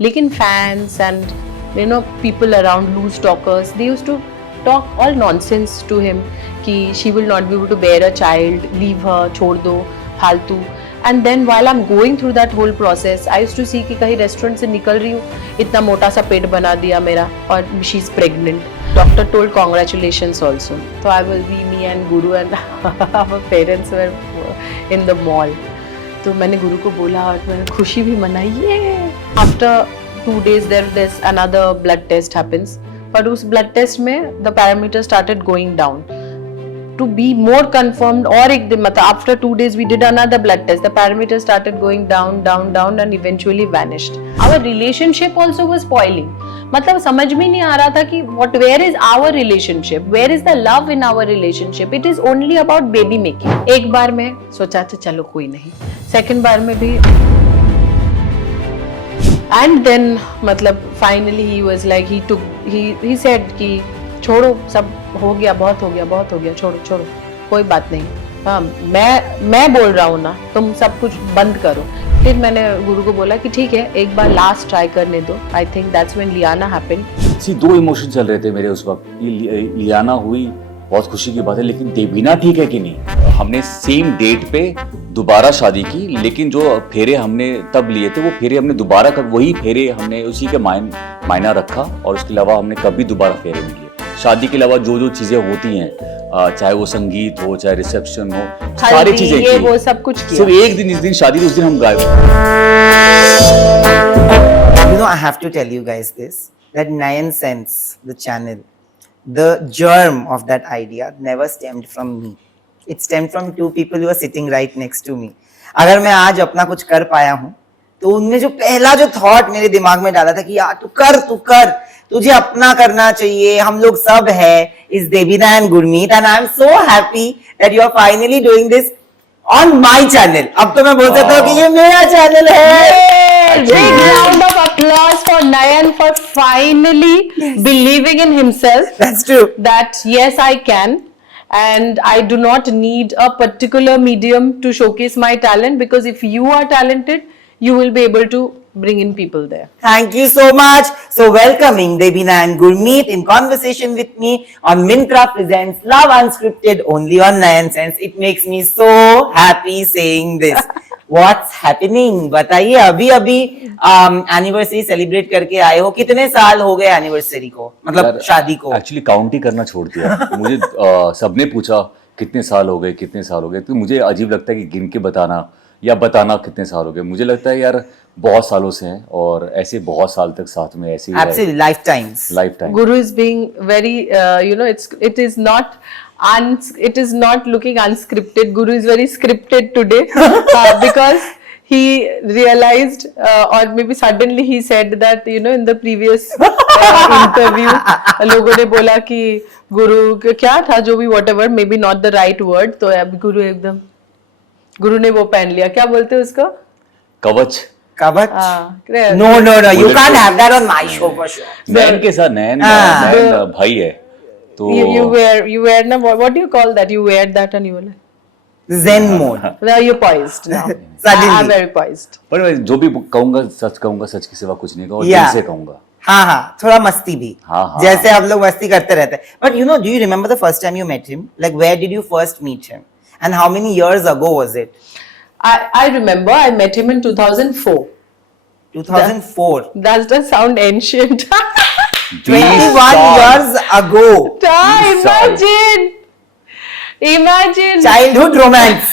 लेकिन fans and people around, loose talkers, they used to talk all nonsense to him कि she will not be able to bear a child, leave her, छोड़ दो, फालतू. And then while I'm going through that whole process, I used to see कि कहीं restaurant से निकल रही हूँ, इतना मोटा सा पेट बना दिया मेरा, और she is pregnant. Doctor told congratulations also. So I will be me and Guru and our parents were in the mall. तो मैंने गुरु को बोला और मैंने खुशी भी मनाई. After 2 days there's another blood test happens. पर उस blood test में the parameters started going down. To be more confirmed, और एक दिन मतलब after 2 days we did another blood test. The parameters started going down and eventually vanished. Our relationship also was spoiling. मतलब समझ में नहीं आ रहा था कि where is our relationship? Where is the love in our relationship? It is only about baby making. एक बार मैं सोचा था चलो कोई नहीं. Second बार में भी. And then मतलब finally he was like he said कि छोड़ो, सब हो गया, बहुत हो गया, छोड़ो, कोई बात नहीं. हाँ, मैं बोल रहा हूँ ना, तुम सब कुछ बंद करो. फिर मैंने गुरु को बोला कि ठीक है, एक बार लास्ट ट्राई करने दो. आई थिंक दैट्स व्हेन लियाना हैपेंड. सी 2 इमोशन चल रहे थे मेरे उस वक्त. लियाना हुई, बहुत खुशी की बात है, लेकिन देवीना ठीक है कि नहीं. हमने सेम डेट पे दोबारा शादी की, लेकिन जो फेरे हमने तब लिए थे वो फेरे हमने दोबारा वही फेरे हमने उसी के मायना रखा, और उसके अलावा हमने कभी दोबारा फेरे नहीं लिए. शादी के अलावा जो चीजें होती हैं, चाहे वो संगीत हो, चाहे रिसेप्शन हो, सारी चीजें की, वो सब कुछ किया. सिर्फ एक दिन, इस दिन शादी थी, उस दिन हम गायब. I have to tell you guys this, that Nayan Sense, the channel, the germ of that idea never stemmed from me. It stemmed from 2 people who are sitting right next to me. अगर मैं आज अपना कुछ कर पाया हूँ, तो उनने जो पहला जो थॉट मेरे दिमाग में डाला था कि यार तू कर, तुझे अपना करना चाहिए, हम लोग सब है, is Devina and Gurmeet, and I am so happy that you are finally doing this on my channel. अब तो मैं बोल सकता हूँ कि ये मेरा चैनल है. Big round of applause for Nayan for finally believing in himself. That's true. That yes, I can. And I do not need a particular medium to showcase my talent, because if you are talented, you will be able to bring in people there. Thank you so much. So welcoming Devina and Gurmeet in conversation with me on Mintra presents Love Unscripted only on Nayan Sense. It makes me so happy saying this. What's happening? बताइए. अभी anniversary celebrate करके आए हो. कितने साल हो गए anniversary को, मतलब शादी को? एक्चुअली काउंट ही करना छोड़ दिया. मुझे सबने पूछा कितने साल हो गए, तो मुझे अजीब लगता है कि गिन के बताना या बताना कितने साल हो गए. मुझे लगता है यार बहुत सालों से हैं, और ऐसे बहुत साल तक साथ में ऐसे ही Absolutely, lifetime. Guru is being very it is not looking unscripted. Guru is very scripted today because he realized or maybe suddenly he said that in the previous interview लोगों ने बोला कि गुरु क्या था जो भी whatever, maybe not the right word, तो अब गुरु ने वो पहन लिया. क्या बोलते हैं उसको? कवच. No, you can't have that on my show for sure. नैन के साथ नैन भाई है, तो you wear ना, what do you call that? You wear that and you were like Zen mode. Now you're poised now. Suddenly. I'm very poised. पर मैं जो भी कहूंगा सच के सिवा कुछ नहीं कहूंगा, दिल से कहूंगा. हाँ, थोड़ा मस्ती भी. हाँ. जैसे हम लोग मस्ती करते रहते हैं. But do you remember the first time you met him? Like, where did you first meet him? And how many years ago was it? I remember I met him in 2004. 2004. That does sound ancient. 21 years ago. Imagine. Childhood romance.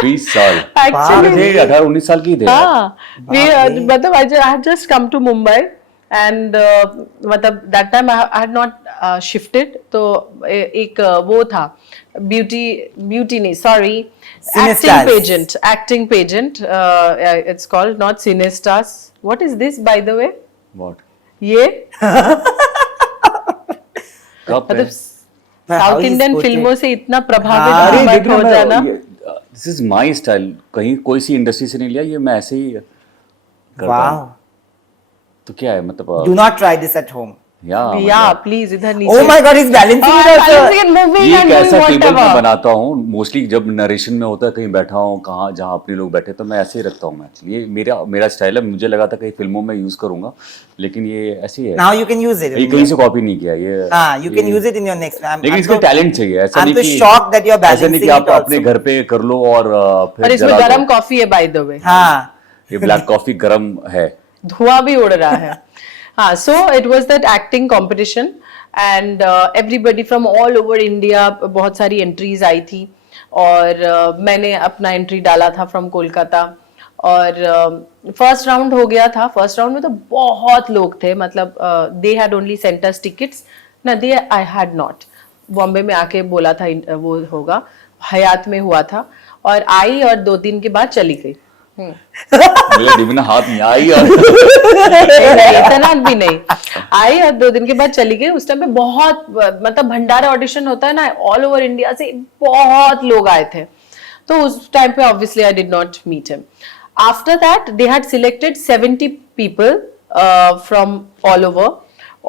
20 साल. Actually, 18-19 साल की थे. हाँ. मतलब I had just come to Mumbai, and मतलब that time I had not shifted. तो एक वो था beauty नहीं, sorry, acting pageant. It's called, not Cinestars. What is this, by the way? What? ये मतलब साउथ इंडियन फिल्मों से इतना प्रभावित मत हो जाना. This is my style. कहीं कोई सी इंडस्ट्री से नहीं लिया, ये मैं ऐसे ही करता हूं. तो क्या है मतलब, do not try this at home. या प्लीज इधर नीचे. Oh my God, he's balancing it also. Balancing and moving ये and एक doing ऐसा टेबल मैं whatever. बनाता हूँ मोस्टली जब नरेशन में होता है कहीं बैठा हूँ कहाँ जहाँ अपने लोग बैठे तो मैं ऐसे ही रखता हूँ मैं actually। ये मेरा स्टाइल है मुझे लगा था कई फिल्मों में यूज करूंगा लेकिन ये ऐसे ही है Now you can use it. ये कहीं से कॉपी नहीं किया ये You can use it in your next. लेकिन इसमें टैलेंट चाहिए ऐसा I'm नहीं so कि shocked that you're ऐसा नहीं कि balancing आप it अपने also. घर पे कर लो और फिर और इसमें जला दो। गरम कॉफी है बाय द वे. हाँ. ये ब्लैक कॉफी गरम है धुआं भी उड़ रहा है. हाँ, so it was that acting competition and everybody from all over India, बहुत सारी एंट्रीज आई थी और मैंने अपना एंट्री डाला था फ्रॉम कोलकाता और फर्स्ट राउंड हो गया था. फर्स्ट राउंड में तो बहुत लोग थे, मतलब they had only Saint us tickets ना, दे आई हैड नॉट. बॉम्बे में आके बोला था वो होगा, हयात में हुआ था और आई और 2 दिन के बाद चली गई. मेरा डिविना हाथ नहीं आई और नहीं, इतना भी नहीं आई और 2 दिन के बाद चली गई. उस टाइम पे बहुत मतलब भंडारा ऑडिशन होता है ना, ऑल ओवर इंडिया से बहुत लोग आए थे. तो उस टाइम पे obviously I did not meet him. After that they had selected 70 people from all over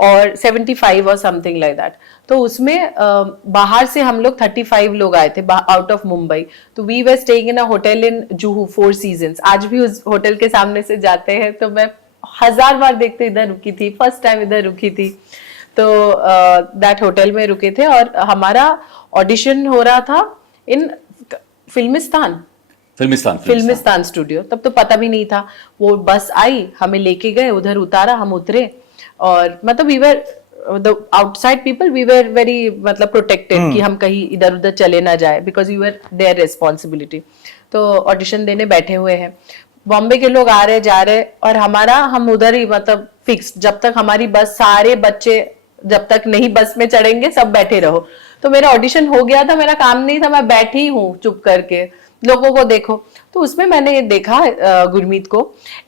और 75 और समथिंग लाइक दैट. तो उसमें बाहर से हम लोग 35 लोग आए थे आउट ऑफ मुंबई. तो we were staying in a hotel in Juhu 4 seasons. आज भी उस होटल के सामने से जाते हैं तो मैं 1000 बार देखते इधर रुकी थी. फर्स्ट टाइम इधर रुकी थी तो दैट होटल में रुके थे और हमारा ऑडिशन हो रहा था इन फिल्मिस्तान स्टूडियो. तब तो पता भी नहीं था. वो बस आई, हमें लेके गए, उधर उतारा, हम उतरे और मतलब we were the outside people we were very मतलब प्रोटेक्टेड कि हम कहीं इधर उधर चले ना जाए because we were their responsibility. तो ऑडिशन देने बैठे हुए हैं, बॉम्बे के लोग आ रहे जा रहे और हम उधर ही मतलब फिक्स, जब तक हमारी बस, सारे बच्चे जब तक नहीं बस में चढ़ेंगे सब बैठे रहो. तो मेरा ऑडिशन हो गया था, मेरा काम नहीं था, मैं बैठी हूँ चुप करके, लोगों को देखो. तो उसमें मैंने देखा गुरमीत को,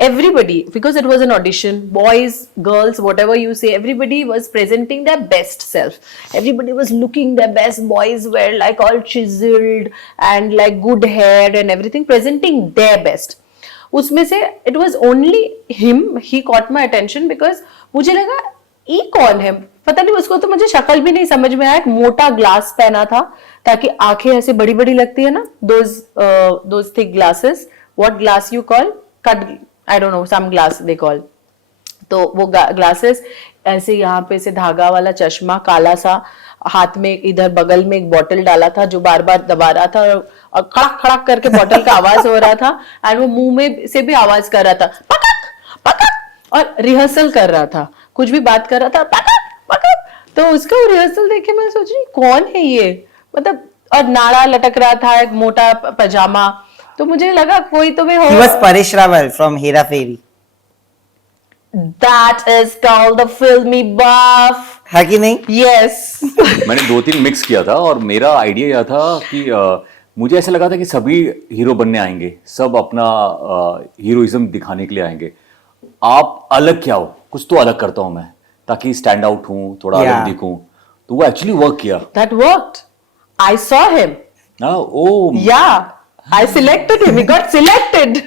everybody, because it was an audition, boys girls whatever you say, everybody was presenting their best self, everybody was looking their best. Boys were like all chiseled and like good hair and everything, presenting their best. उसमें से it was only him, he caught my attention because मुझे लगा ये कौन है, पता नहीं, उसको तो मुझे शक्ल भी नहीं समझ में आया. एक मोटा ग्लास पहना था ताकि आंखें ऐसे बड़ी बड़ी लगती है ना, those thick glasses, what glass you call, cut, I don't know, some glass they call. तो वो ग्लासेस ऐसे, यहाँ पे से धागा वाला चश्मा काला सा, हाथ में इधर बगल में एक बॉटल डाला था जो बार बार दबा रहा था और खड़क खड़क करके बॉटल का आवाज हो रहा था एंड वो मुंह में से भी आवाज कर रहा था पकक पकक, और रिहर्सल कर रहा था, कुछ भी बात कर रहा था पकक पकक. तो उसका रिहर्सल देखे मैं सोच रही कौन है ये, मतलब, और नाड़ा लटक रहा था, एक मोटा पजामा. तो मुझे लगा कोई तो भी हो. He was Paresh Rawal from Hera Fairy. That is called the filmy buff. है कि नहीं? Yes. मैंने 2-3 मिक्स किया था और मेरा आइडिया यह था कि मुझे ऐसा लगा था कि सभी हीरो बनने आएंगे, सब अपना हीरोइज्म दिखाने के लिए आएंगे. आप अलग क्या हो, कुछ तो अलग करता हूं मैं ताकि स्टैंड आउट हूं, थोड़ा अलग दिखूं. तो वो एक्चुअली वर्क किया. That worked. I saw him. Oh. Yeah. I selected him. He got selected.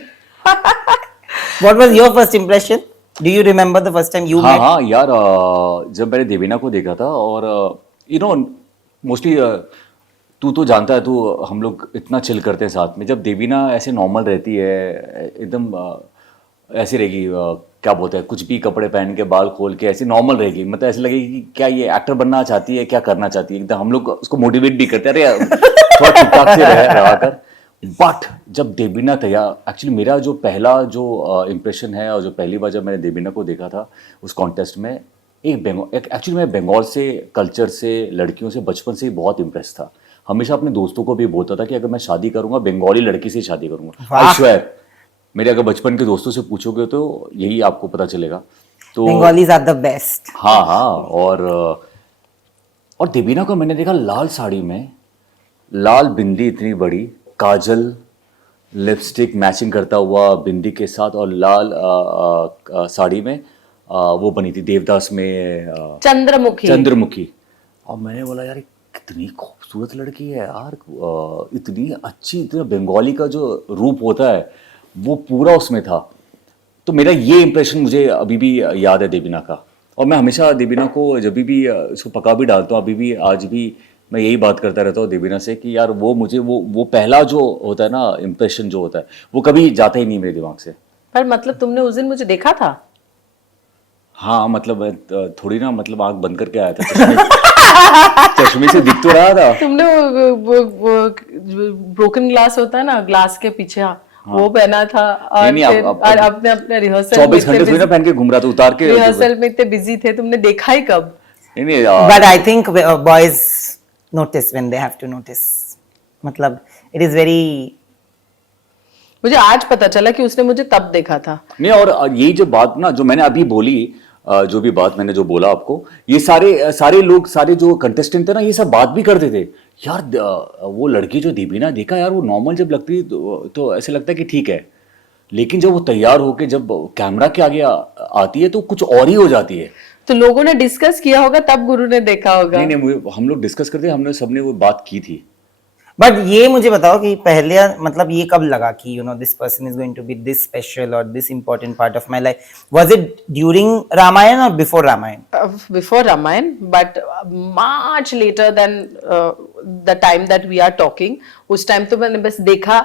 What was your first impression? Do you remember the first time you met? हाँ यार, जब मैंने देवीना को देखा था और यू नो मोस्टली तू तो जानता है, तू हम लोग इतना चिल करते हैं साथ में. जब देवीना ऐसे नॉर्मल रहती है, एकदम ऐसी रहेगी, क्या बोलते हैं, कुछ भी कपड़े पहन के बाल खोल के ऐसे नॉर्मल रहेगी, मतलब ऐसे लगेगी कि क्या ये एक्टर बनना चाहती है, क्या करना चाहती है. एकदम हम लोग उसको मोटिवेट भी करते हैं, अरे थोड़ा ठीक ठाक से रहा कर. बट जब देवीना तैयार, एक्चुअली मेरा जो पहला जो इम्प्रेशन है और जो पहली बार जब मैंने देवीना को देखा था उस कॉन्टेस्ट में, एक्चुअली मैं बंगाल से, कल्चर से, लड़कियों से बचपन से ही बहुत इम्प्रेस था. हमेशा अपने दोस्तों को भी बोलता था कि अगर मैं शादी करूंगा बंगाली लड़की से शादी करूंगा. आई स्वेयर, मेरे अगर बचपन के दोस्तों से पूछोगे तो यही आपको पता चलेगा. तो Bengalis are the best. हाँ, और देवीना को मैंने देखा लाल साड़ी में, लाल बिंदी इतनी बड़ी, काजल, लिपस्टिक मैचिंग करता हुआ बिंदी के साथ, और लाल साड़ी में वो बनी थी देवदास में चंद्रमुखी. और मैंने बोला यार कितनी खूबसूरत लड़की है यार, इतनी अच्छी, इतना बंगाली का जो रूप होता है वो पूरा उसमें था. तो मेरा ये इम्प्रेशन मुझे अभी भी याद है देवीना का. और मैं हमेशा देबीना को जब भी उसको पका भी डालता हूँ, अभी भी आज भी मैं यही बात करता रहता हूँ देबीना से कि यार वो मुझे वो पहला जो होता है ना इम्प्रेशन जो होता है वो कभी जाता ही नहीं मेरे दिमाग से। पर मतलब तुमने उस दिन मुझे देखा था? हाँ मतलब थोड़ी ना मतलब आंख बंद करके आया था, चश्मे से दिख तो रहा था। तुमने वो ब्रोकन ग्लास होता है ना, ग्लास के पीछे वो पहना था, और नहीं, फिर और अपने रिहर्सल 24 घंटे थोड़ी ना पहन के घूम रहा था उतार के। रिहर्सल में इतने बिजी थे, तुमने देखा ही कब? नहीं But I think boys notice when they have to notice. मतलब it is very. मुझे आज पता चला कि उसने मुझे तब देखा था। नहीं, और यही जो बात ना जो मैंने अभी बोली, जो भी बात मैंने जो बोला आपको, ये सारे लोग, सारे जो कंटेस्टेंट थे ना, ये सब बात भी करते थे यार वो लड़की जो देबीना देखा यार, वो नॉर्मल जब लगती है तो ऐसे लगता है कि ठीक है, लेकिन जब वो तैयार होके जब कैमरा के आगे आती है तो कुछ और ही हो जाती है। तो लोगों ने डिस्कस किया होगा, तब गुरु ने देखा होगा। नहीं, हम लोग डिस्कस करते, हमने सबने वो बात की थी। बट ये मुझे बताओ कि पहले मतलब ये कब लगा कि you know this person is going to be this special और this important part of my life? Was it during Ramayan और before Ramayan? Before Ramayan, but much later than the time that we are talking. उस time तो मैंने बस देखा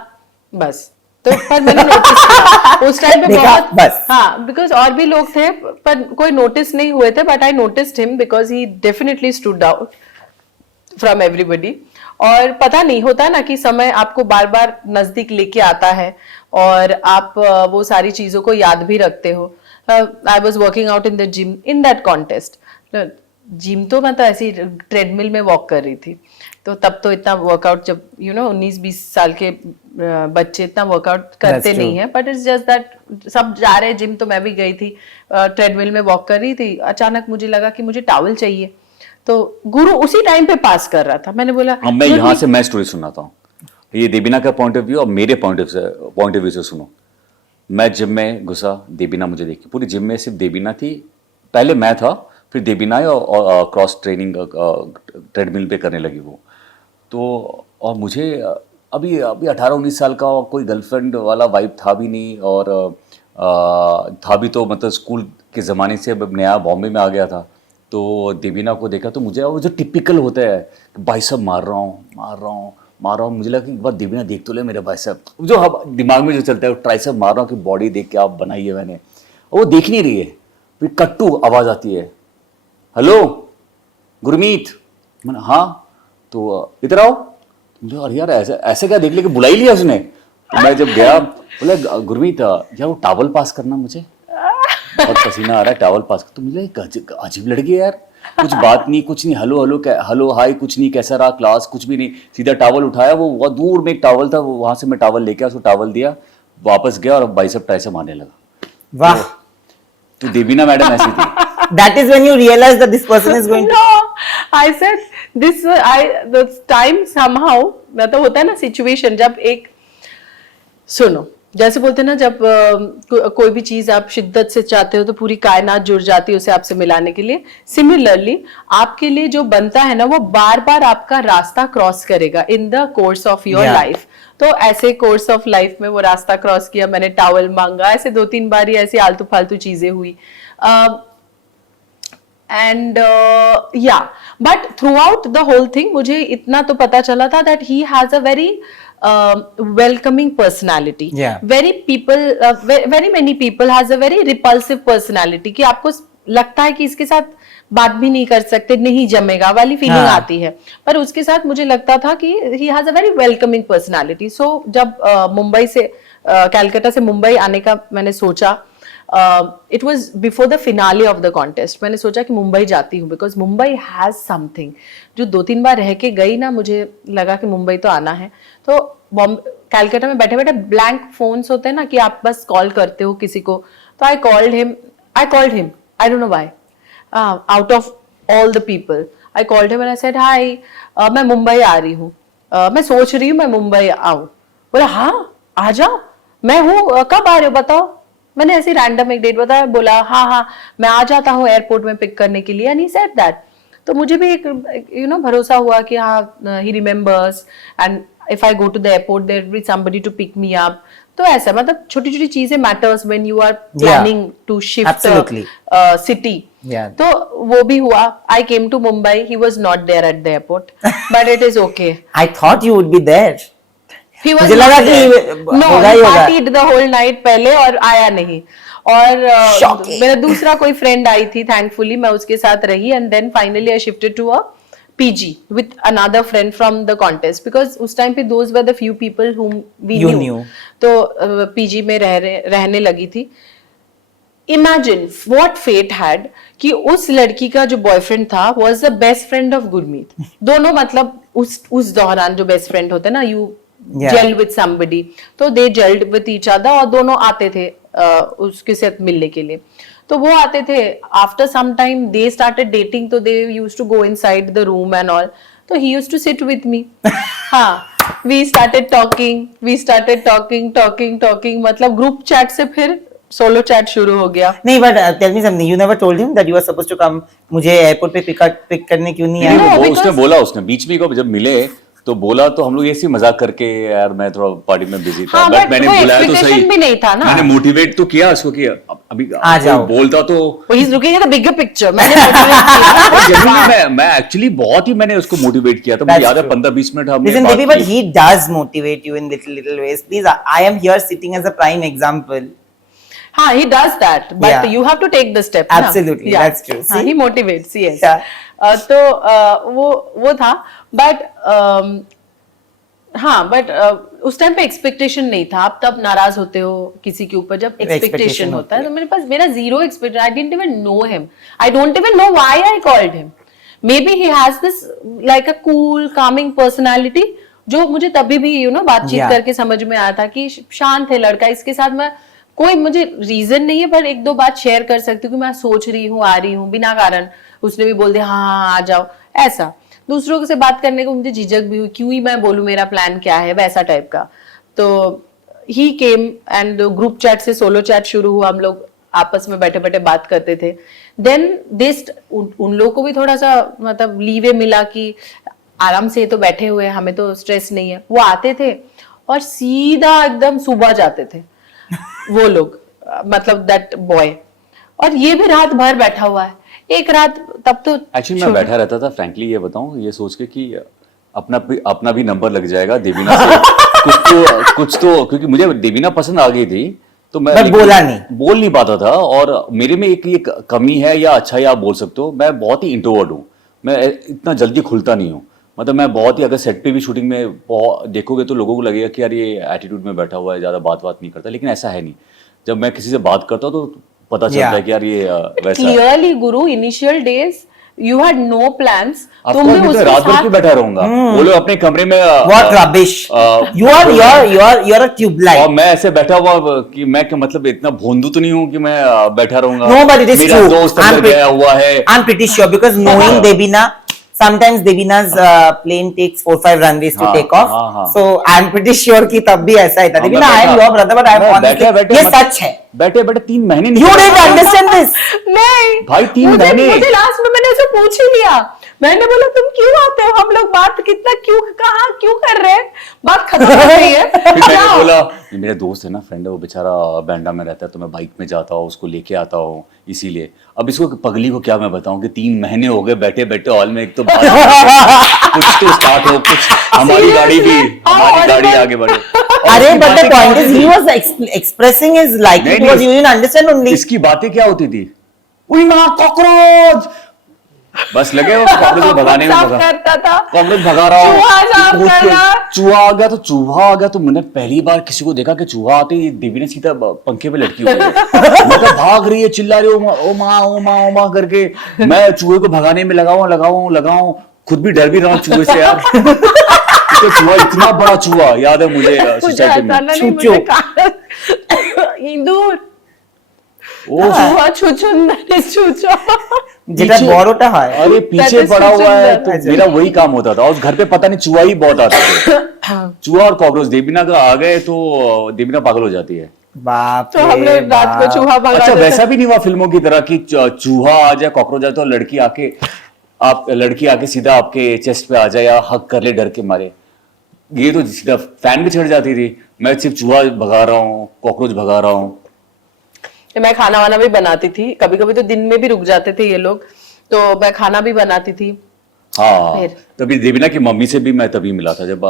बस, तो पर मैंने नोटिस किया उस टाइम पे देखा बहुत। बस। हाँ, बिकॉज और भी लोग थे पर कोई नोटिस नहीं हुए थे, but I noticed him because he definitely stood out from everybody. और पता नहीं होता ना कि समय आपको बार बार नजदीक लेके आता है और आप वो सारी चीजों को याद भी रखते हो। I was working out in the gym in that contest. Gym तो मैं तो ऐसी ट्रेडमिल में वॉक कर रही थी, तो तब तो इतना वर्कआउट, जब 19-20 साल के बच्चे इतना वर्कआउट करते नहीं है, बट इट्स जस्ट दैट सब जा रहे जिम, तो मैं भी गई थी, ट्रेडमिल में वॉक कर रही थी। अचानक मुझे लगा कि मुझे टॉवल चाहिए, तो गुरु उसी टाइम पे पास कर रहा था। मैंने बोला मैं यहाँ से मैं स्टोरी सुनाता हूँ, ये देबीना का पॉइंट ऑफ व्यू और मेरे पॉइंट ऑफ व्यू से सुनो। मैं जिम में घुसा, देबीना मुझे देखी, पूरी जिम में सिर्फ देबीना थी। पहले मैं था, फिर देबीना और क्रॉस ट्रेनिंग ट्रेडमिल पे करने लगी वो। तो और मुझे अभी 18-19 साल का कोई गर्लफ्रेंड वाला वाइब था भी नहीं, और था भी तो मतलब स्कूल के ज़माने से अब नया बॉम्बे में आ गया था। तो देबीना को देखा तो मुझे वो जो टिपिकल होता है कि बाइसेप मार रहा हूँ, मुझे लगा कि एक बार देबीना देख तो ले मेरे बाइसेप, जो दिमाग में जो चलता है वो ट्राइसेप मार रहा हूँ कि बॉडी देख के आप बनाई है मैंने, और वो देख नहीं रही है। फिर कट्टू आवाज़ आती है, हेलो गुरमीत। मैंने हाँ, तो इधर आओ। मुझे अरे यार ऐसे क्या देख लिया कि बुला ही लिया उसने। तो मैं जब गया बोले गुरमीत यार वो टावल पास करना, मुझे बहुत पसीना आ रहा है, टावल पास कर। तो मुझे अजीब लड़की है यार, कुछ बात नहीं, कुछ नहीं, हेलो हाय कुछ नहीं, कैसा रहा क्लास, कुछ भी नहीं, सीधा टावल उठाया, वो बहुत दूर में एक टावल था, वहां से मैं टावल लेके उसको टावल दिया, वापस गया और बाइसेप ट्राइसेप मारने लगा। वाह, तो देबीना मैडम ऐसी थी। that is when you realize that this person is going to. No, I said this. The time somehow, मतलब होता है ना सिचुएशन, जब एक सुनो, जैसे बोलते हैं ना, जब कोई भी चीज आप शिद्दत से चाहते हो तो पूरी कायनात जुड़ जाती है उसे आपसे मिलाने के लिए। सिमिलरली आपके लिए जो बनता है ना, वो बार बार आपका रास्ता क्रॉस करेगा in the course of your life. तो ऐसे कोर्स ऑफ लाइफ में वो रास्ता क्रॉस किया, मैंने टॉवल मांगा, ऐसे 2-3 बार ही ऐसी आलतू फालतू चीजें हुई। एंड या but throughout the whole thing मुझे इतना तो पता चला था that he has a very welcoming personality. Very many people has a very repulsive personality कि आपको लगता है कि इसके साथ बात भी नहीं कर सकते, नहीं जमेगा वाली फीलिंग आती है, पर उसके साथ मुझे लगता था कि he has a very welcoming personality. So जब मुंबई से कलकत्ता से मुंबई आने का मैंने सोचा, it was before the finale of the contest, मैंने सोचा कि मुंबई जाती हूँ because मुंबई has something। जो 2-3 बार रह के गई ना, मुझे लगा कि मुंबई तो आना है। तो कलकत्ता में बैठे बैठे ब्लैंक फोन्स होते हैं ना कि आप बस कॉल करते हो किसी को, तो I called him, I don't know why, out of all the people I called him and I said हाय, मैं मुंबई आ रही हूँ, मैं सोच रही हूँ मैं मुंबई आऊँ। बोला हाँ आ जाओ, मैं हूँ, कब आ रहे हो बताओ। मैंने ऐसे रैंडम एक डेट बताया, बोला हाँ मैं आ जाता हूँ एयरपोर्ट में पिक करने के लिए, एंड ही सेड दैट। तो मुझे भी एक भरोसा हुआ कि हाँ he remembers, and if I go to the airport there will be somebody to pick me up। तो ऐसा मतलब छोटी छोटी चीजें matters when you are planning to shift Absolutely. सिटी. Yeah. तो वो भी हुआ. I came to Mumbai, he was not there at the airport, but it is okay. I thought you would be there. He was मुझे not लगा कि there. No, होगा ही he होगा. partied the whole night पहले और आया नहीं. और Shocking. मेरा दूसरा कोई फ्रेंड आई थी, थैंकफुली मैं उसके साथ रही, and then finally I shifted to a PG with another friend from the contest, because उस टाइम पे those were the few people whom we You knew. knew. तो PG में रहने लगी थी. Imagine what fate had कि उस लड़की का जो बॉयफ्रेंड था was the best friend of Gurmeet. दोनों मतलब उस दौरान जो बेस्ट फ्रेंड होते हैं ना, you Yeah. gel with somebody, तो they gelled with each other और दोनों आते थे उसके साथ मिलने के लिए. तो वो आते थे. After some time they started dating, तो they used to go inside the room and all. तो he used to sit with me. हाँ, वी स्टार्टेड टॉकिंग मतलब ग्रुप चैट से फिर सोलो चैट शुरू हो गया. नहीं, but tell me something. You never told him that you were supposed to come. मुझे एयरपोर्ट पे पिक करने क्यों नहीं आया? No, वो because- उसने बोला, उसने बीच में जब मिले तो बोला, तो हम लोग ऐसे ही मजाक करके, यार मैं थोड़ा पार्टी में बिजी था, हाँ, बट but मैंने वो बुलाया तो expectation सही, भी नहीं था ना. मैंने मोटिवेट तो किया उसको कि अभी आ जाओ. बोलता तो he is looking at the bigger picture. मैंने motivate किया. genuinely मैं एक्चुअली बहुत ही मैंने उसको मोटिवेट किया था. मुझे That's याद है true. 15-20 मिनट हमने Listen, बात baby, but की. he does motivate you in little ways. Please, I am here sitting as a prime example. हाँ, he does that, but Yeah. you have to take the step. Absolutely, ना? that's true. हाँ, See? he motivates, yes. Yeah. तो वो था, but हाँ, but उस time पे expectation नहीं था. आप तब नाराज होते हो किसी के ऊपर जब एक्सपेक्टेशन होता है. तो मेरे पास मेरा zero expectation. I didn't even know him. I don't even know why I called him. Maybe he has this like a cool, calming personality, जो मुझे तभी भी बातचीत Yeah. करके समझ में आया था कि शांत है लड़का. इसके साथ मैं कोई मुझे रीजन नहीं है, पर एक दो बात शेयर कर सकती हूँ कि मैं सोच रही हूँ, आ रही हूँ, बिना कारण. उसने भी बोल दिया हाँ आ जाओ. ऐसा दूसरों से बात करने को मुझे झिझक भी हुई, क्यों ही मैं बोलूँ मेरा प्लान क्या है, वैसा टाइप का. तो ही केम एंड ग्रुप चैट से सोलो चैट शुरू हुआ. हम लोग आपस में बैठे बैठे बात करते थे. देन उन लोगों को भी थोड़ा सा मतलब लीवे मिला कि आराम से तो बैठे हुए हैं, हमें तो स्ट्रेस नहीं है. वो आते थे और सीधा एकदम सुबह जाते थे वो लोग, मतलब दैट बॉय. और ये भी रात भर बैठा हुआ है. एक रात तब तो एक्चुअली मैं बैठा रहता था, फ्रैंकली ये बताऊं, ये सोच के कि अपना भी नंबर लग जाएगा देवीना से. कुछ तो क्योंकि मुझे देवीना पसंद आ गई थी, तो मैं But बोल नहीं पाता था. और मेरे में एक कमी है, या अच्छा या आप बोल सकते हो, मैं बहुत ही इंट्रोवर्ट हूँ. मैं इतना जल्दी खुलता नहीं हूँ. मतलब मैं बहुत ही, अगर सेट पे भी शूटिंग में देखोगे तो लोगों को लगेगा कि यार ये एटीट्यूड में बैठा हुआ है, ज्यादा बात नहीं करता, लेकिन ऐसा है नहीं. जब मैं किसी से बात करता हूँ तो पता चलता है कि यार ये वैसा है. Clearly Guru, initial days you had no plans. Of course, मैं तो रात भर क्यों बैठा रहूंगा. वो लोग अपने कमरे में What rubbish! You're a tube light. और मैं ऐसे बैठा हुआ कि मैं मतलब इतना भोंदू तो नहीं हूँ कि मैं बैठा रहूंगा. No, but it is मेरा true. दोस्त अंदर गया हुआ है. I'm pretty sure because knowing Devina, sometimes Devina's plane takes 4-5 runways to हाँ, take off. हाँ, हाँ. So I'm pretty sure कि तब भी ऐसा ही था. हाँ, Devina, I am your brother, but I'm honestly, ये सच है. बैठे 3 महीने You didn't understand this. नहीं भाई, 3 महीने. मुझे लास्ट में मैंने उसे पूछ ही लिया. मैंने बोला तुम क्यों आते हो, हम लोग बात कितना क्यों कर रहे हैं, बात खत्म हो गई है. फिर मैंने जाओ. बोला, ये मेरा दोस्त है ना, फ्रेंड है, वो बेचारा बैंडा में रहता है, तो मैं बाइक में जाता हूँ, उसको लेके आता हूँ, इसीलिए. अब इसको पगली को क्या मैं बताऊं कि 3 महीने हो गए बैठे बैठे हॉल में. एक तो कुछ तो स्टार्ट हो, कुछ हमारी गाड़ी आगे बढ़े. अरे but the point is he was expressing his liking नहीं, towards you. You didn't understand only. इसकी बातें क्या होती थी, उई मां कॉकरोच, बस लगे वो कॉकरोच को भगाने में. साफ करता था. कॉकरोच भगा रहा हूँ, चूहा साफ कर रहा. चूहा आ गया तो मैंने पहली बार किसी को देखा कि चूहा आते ही देवी ने सीधा पंखे पे लटकी हुई है. मतलब भाग रही है, चिल्ला रही है, ओ माँ करके. मैं चूहे को भगाने में लगाऊं, खुद भी डर भी रहा हूँ चूहे से यार. तो चूहा, इतना बड़ा चूहा, याद है मुझे सोसाइटी में. ইঁদুর, ओ চুহা, ছুঁচো. যেটা বড়টা হয়. अरे पीछे is पड़ा हुआ है, सुंदर. तो मेरा वही काम होता था. और घर पे पता नहीं चूहा ही बहुत आते थे. चूहा और कॉकरोच. देवीना का आ गए तो देवीना पागल हो जाती है. बाप तो हम रे लोग रात को बाप. चूहा भगा अच्छा, देते. वैसा भी नहीं हुआ फिल्मों की तरह कि चूहा आ जाए, कॉकरोच आ जाए तो लड़की आके सीधा आपके चेस्ट पे आ जाए या हक कर ले डर के मारे. ये तो सीधा फैन पे चढ़ जाती थी, मैं सिर्फ चूहा भगा रहा हूँ, कॉकरोच भगा रहा हूँ। मैं खाना वाना भी बनाती थी, कभी कभी तो दिन में भी रुक जाते थे ये लोग, तो मैं खाना भी बनाती थी। हाँ, फिर? तभी देवीना की मम्मी से भी मैं तभी मिला था जब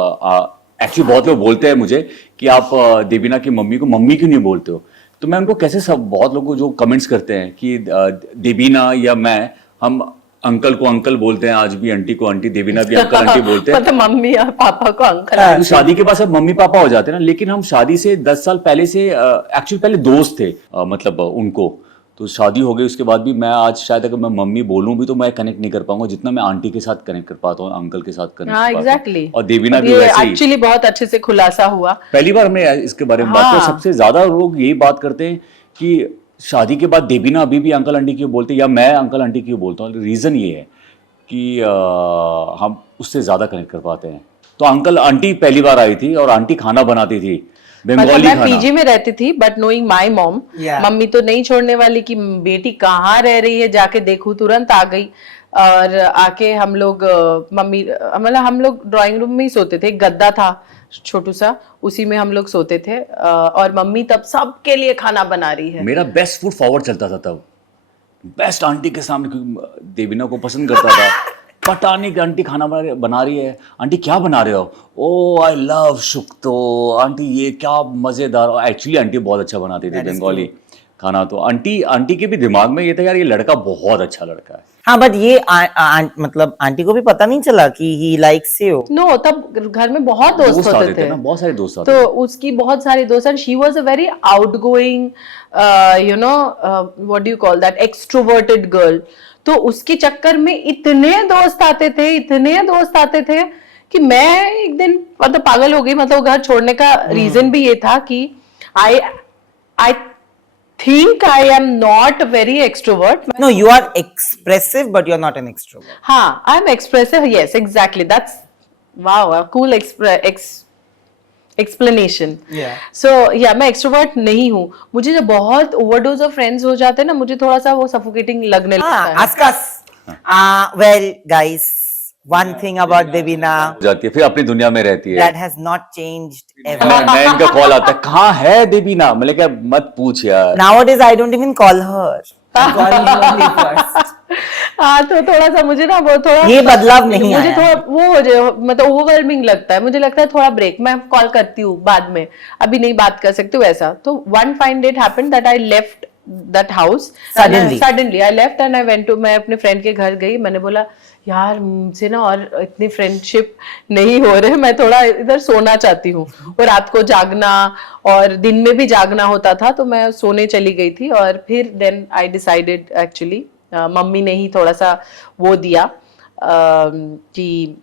एक्चुअली बहुत लोग बोलते हैं मुझे कि आप देवीना की मम्मी को मम्मी क्यों नहीं बोलते हो, तो मैं उनको कैसे, सब बहुत लोग जो कमेंट्स करते हैं कि देवीना या मैं, हम अंकल को अंकल बोलते हैं आज भी, आंटी को आंटी, देवीना भी अंकल आंटी बोलते हैं। मतलब मम्मी और पापा को अंकल तो शादी के बाद सब मम्मी पापा हो जाते हैं ना, लेकिन हम शादी से 10 साल पहले से एक्चुअली पहले दोस्त थे, मतलब उनको, तो शादी हो गई उसके बाद भी मैं आज शायद अगर मैं मम्मी बोलूं भी तो मैं कनेक्ट नहीं कर पाऊंगा जितना मैं आंटी के साथ कनेक्ट कर पाता हूँ, अंकल के साथ कनेक्ट हाँ कर पाता हूँ। एग्जैक्टली। और देवीना भी वैसे ही। एक्चुअली बहुत अच्छे से खुलासा हुआ। पहली बार हमने इसके बारे में बात की, हाँ। सबसे ज्यादा लोग यही बात करते हैं कि शादी के बाद देवीना अभी भी अंकल आंटी क्यों बोलते हैं, या मैं अंकल आंटी क्यों बोलता हूँ। रीजन ये है कि हम उससे ज्यादा कनेक्ट कर पाते हैं। तो अंकल आंटी पहली बार आई थी और आंटी खाना बनाती थी, मतलब बंगाली मैं खाना। पीजी में रहती थी, but knowing my mom, Yeah. Mummy तो नहीं छोड़ने वाली कि बेटी कहाँ रह रही है, जाके देखूं, तुरंत आ गई। और आके हम लोग मम्मी, मतलब हम लोग ड्राइंग रूम में ही सोते थे, एक गद्दा था छोटू सा, उसी में हम लोग सोते थे। और मम्मी तब सबके लिए खाना बना रही है। मेरा बेस्ट फूड फॉरवर्ड चलता था तब, बेस्ट आंटी के सामने, क्योंकि देवीना को पसंद करता था। पता नहीं कि आंटी खाना बना रही है, आंटी क्या बना रहे हो, ओ आई लव शुक्तो, आंटी ये क्या मजेदार। एक्चुअली आंटी बहुत अच्छा बनाती थी बंगाली खाना। तो आंटी के भी दिमाग में ये था यार ये लड़का बहुत अच्छा लड़का है। हाँ, बट ये मतलब आंटी को भी पता नहीं चला कि ही लाइक्स यू। नो, तब घर में बहुत दोस्त होते थे ना, बहुत सारे दोस्त आते तो उसकी बहुत सारे दोस्त, and she was a very outgoing, you know, what do you call that, extroverted girl. तो उसके चक्कर में इतने दोस्त आते थे कि मैं एक दिन मतलब पागल हो गई। मतलब घर छोड़ने का रीजन भी ये था कि आई think I am not very extrovert. No, you are expressive, but you're not an extrovert. हाँ, I'm expressive. Yes, exactly. That's wow, a cool explanation. Yeah. So yeah, मैं extrovert नहीं हूँ। मुझे जब बहुत overdose of friends हो जाते हैं ना, मुझे थोड़ा सा वो suffocating लगने लगता है। Ask us. Well, guys, one thing about Devina जाती है, फिर अपनी दुनिया में रहती है। that has not changed ever. नयन का कॉल आता है, कहाँ है देवीना, मैंने क्या, मत पूछ यार। Nowadays, I don't even call her. I call you only first. हाँ, तो थोड़ा सा मुझे ना वो थोड़ा ये बदलाव नहीं मुझे आया। थोड़ा वो हो जाए, मतलब ओवरवेलमिंग लगता है। मुझे लगता है थोड़ा ब्रेक, मैं कॉल करती हूँ बाद में, अभी नहीं बात कर सकती हूँ ऐसा। तो one fine date happened that I left that house suddenly. I left and I went to, मैं अपने फ्रेंड के घर गई। मैंने बोला यार मुझसे ना और इतनी फ्रेंडशिप नहीं हो रहे, मैं थोड़ा इधर सोना चाहती हूँ। और रात को जागना और दिन में भी जागना होता था, तो मैं सोने चली गई थी। और फिर देन आई डिसाइडेड, एक्चुअली मम्मी ने ही थोड़ा सा वो दिया कि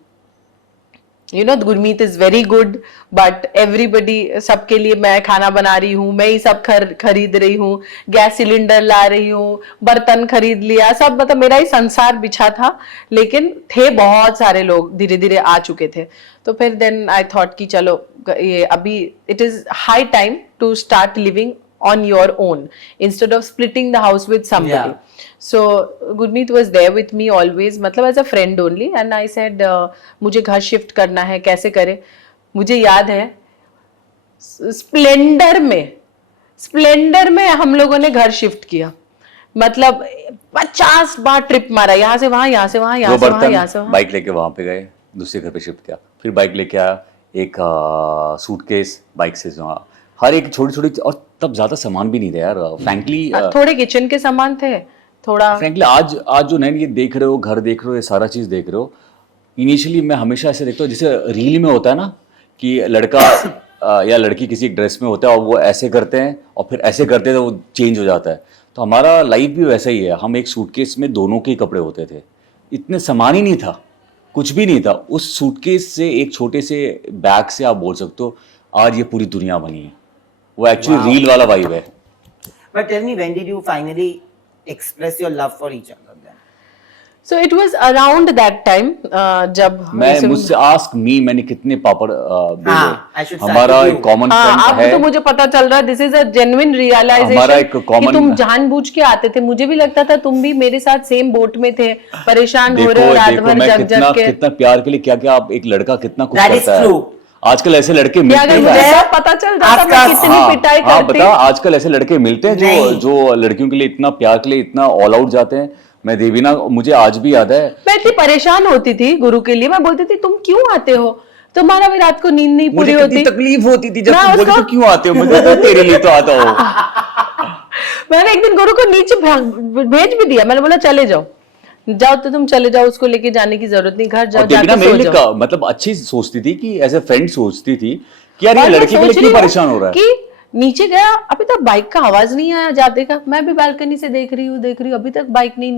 you know Gurmeet is very good, but everybody, सबके लिए मैं खाना बना रही हूँ, मैं ही सब खरीद रही हूँ, गैस सिलेंडर ला रही हूँ, बर्तन खरीद लिया, सब मतलब मेरा ही संसार बिछा था। लेकिन थे बहुत सारे लोग, धीरे धीरे आ चुके थे। तो फिर देन आई थॉट कि चलो ये अभी it is high time to start living on your own instead of splitting the house with somebody. Yeah. So Gurmeet was there with me always, मतलब as a friend only, and I said मुझे घर shift करना है, कैसे करें। मुझे याद है स्प्लेंडर में हम लोगों ने घर शिफ्ट किया, मतलब 50 बार ट्रिप मारा, यहाँ से वहां, यहाँ से वहां, यहाँ से वहां, यहाँ से वहां। बाइक लेके वहां पे गए, दूसरे घर पे शिफ्ट किया, फिर बाइक लेके आया, एक सूटकेस बाइक से वहां, हर एक छोटी छोटी, और तब ज्यादा सामान भी नहीं था यार, फ्रैंकली थोड़े किचन के सामान थे, थोड़ा फ्रैंकली। आज जो नैन ये देख रहे हो, घर देख रहे हो, ये सारा चीज देख रहे हो, इनिशियली मैं हमेशा ऐसे देखता हूँ जैसे रील में होता है ना कि लड़का या लड़की किसी ड्रेस में होता है और वो ऐसे करते हैं और फिर ऐसे करते हैं तो वो चेंज हो जाता है। तो हमारा लाइफ भी वैसा ही है, हम एक सूटकेस में दोनों के ही कपड़े होते थे, इतने सामान ही नहीं था, कुछ भी नहीं था। उस सूटकेस से, एक छोटे से बैग से आप बोल सकते हो आज ये पूरी दुनिया बनी है। वो एक्चुअली रील वाला वाइब है। But tell me, when did you finally express your love for each other then? So it was around that time जब मुझसे आस्क मी, मैंने कितने पापड़ I should बोले। हमारा start with एक you. कॉमन अब फ्रेंड है, तो मुझे पता चल रहा है, this is a genuine realization हमारा एक कि common- तुम जानबूझ के आते थे। मुझे भी लगता था तुम भी मेरे साथ सेम बोट में थे, परेशान हो रहे देखो हो रात देखो भर मैं जग कितना के। कितना प्यार के लिए क्या क्या आप, एक लड़का कितना कुछ That is करता है। true. आजकल ऐसे लड़के कि मिलते अगर हैं मुझे क्या? सब पता चल जाता मैं आपका- कितनी हाँ, पिटाई हाँ, करती। बता, आजकल ऐसे लड़के मिलते हैं जो नहीं। जो लड़कियों के लिए इतना प्यार के लिए इतना ऑल आउट जाते हैं। मैं देवीना, मुझे आज भी याद है, मैं इतनी परेशान होती थी गुरु के लिए, मैं बोलती थी तुम क्यों आते हो, तुम्हारा भी रात को नींद नहीं पूरी मुझे कितनी होती। तकलीफ होती थी जब मैं तुम बोलती उसको- तो क्यों आते हो, मुझे तो तेरे लिए तो आता हो। मैंने एक दिन गुरु को नीचे भेज भी दिया, मैंने बोला चले जाओ, जाओ तो तुम चले जाओ, उसको लेके जाने की जरूरत नहीं, घर जाओ, और देवीना जाके मेरे सो लिए जाओ। मतलब अच्छी सोचती थी कि एज ए फ्रेंड सोचती थी कि यार ये और मैं लड़के के लिए सोच क्यों रही हूँ परेशान हो रहा है। कि नीचे गया, अभी तक बाइक का आवाज नहीं आया जाते का, मैं भी बालकनी से देख रही हूँ, अभी तक बाइक नहीं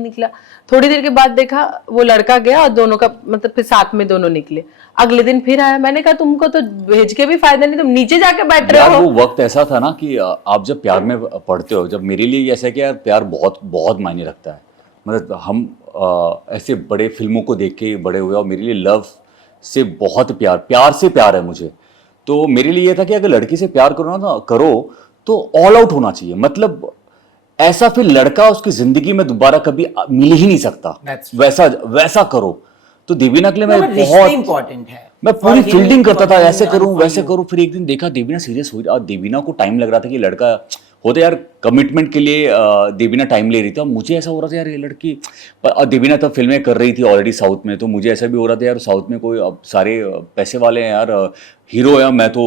निकला। थोड़ी देर के बाद देखा वो लड़का गया और दोनों का मतलब फिर साथ में दोनों निकले। अगले दिन फिर आया, मैंने कहा तुमको तो भेज के भी फायदा नहीं, तुम नीचे जाके बैठ रहे यार हो। वो वक्त ऐसा था ना कि आप जब प्यार में पढ़ते हो, जब मेरे लिए ऐसा है कि यार प्यार बहुत बहुत मायने रखता है। मतलब हम ऐसे बड़े फिल्मों को देख के बड़े हुए और मेरे लिए लव से बहुत प्यार से प्यार है मुझे। तो मेरे लिए ये था कि अगर लड़की से प्यार करो तो ऑल आउट होना चाहिए। मतलब ऐसा फिर लड़का उसकी जिंदगी में दोबारा कभी मिल ही नहीं सकता। That's वैसा वैसा करो। तो देवीना के लिए मैं रिश्ते बहुत इंपॉर्टेंट है। मैं For पूरी him, फील्डिंग करता for था, him ऐसे and करूं for वैसे you. करूं। फिर एक दिन देखा देवीना सीरियस हुई और देवीना को टाइम लग रहा था कि लड़का होता यार कमिटमेंट के लिए। देवीना टाइम ले रही थी और मुझे ऐसा हो रहा था यार ये लड़की। और देवीना तब फिल्में कर रही थी ऑलरेडी साउथ में, तो मुझे ऐसा भी हो रहा था यार साउथ में कोई अब सारे पैसे वाले हैं यार, हीरो है, मैं तो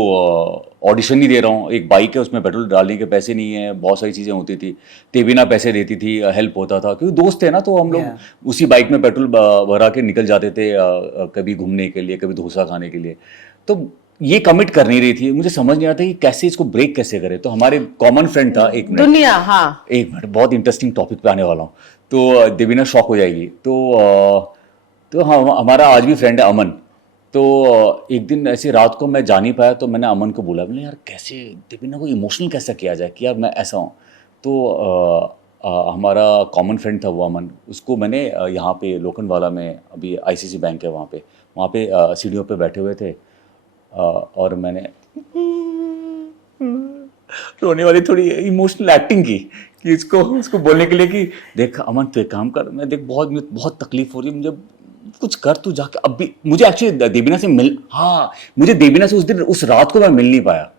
ऑडिशन नहीं दे रहा हूँ। एक बाइक है उसमें पेट्रोल डालने के पैसे नहीं है, बहुत सारी चीज़ें होती थी। देवीना पैसे देती थी, हेल्प होता था क्योंकि दोस्त थे ना, तो हम लोग उसी बाइक में पेट्रोल भरा के निकल जाते थे, कभी घूमने के लिए, कभी डोसा खाने के लिए। तो ये कमिट कर नहीं रही थी, मुझे समझ नहीं आता कि कैसे इसको ब्रेक कैसे करे। तो हमारे कॉमन फ्रेंड था, एक मिनट दुनिया, हाँ एक मिनट, बहुत इंटरेस्टिंग टॉपिक पे आने वाला हूँ, तो देवीना शॉक हो जाएगी। तो हाँ, हमारा आज भी फ्रेंड है अमन। तो एक दिन ऐसे रात को मैं जा नहीं पाया, तो मैंने अमन को बोला, मैंने यार कैसे देवीना को इमोशनल कैसा किया जाए कि यार मैं ऐसा हूँ। तो हमारा कॉमन फ्रेंड था वो अमन, उसको मैंने यहाँ पे लोखंडवाला में, अभी आईसीसी बैंक है वहाँ पे सीढ़ियों पे बैठे हुए थे, और मैंने रोने वाली थोड़ी इमोशनल एक्टिंग की कि उसको बोलने के लिए कि देख अमन तू एक काम कर, मैं देख बहुत तकलीफ हो रही है मुझे, कुछ कर तू जाके। अब भी मुझे एक्चुअली देवीना से मुझे देवीना से उस रात को मैं मिल नहीं पाया।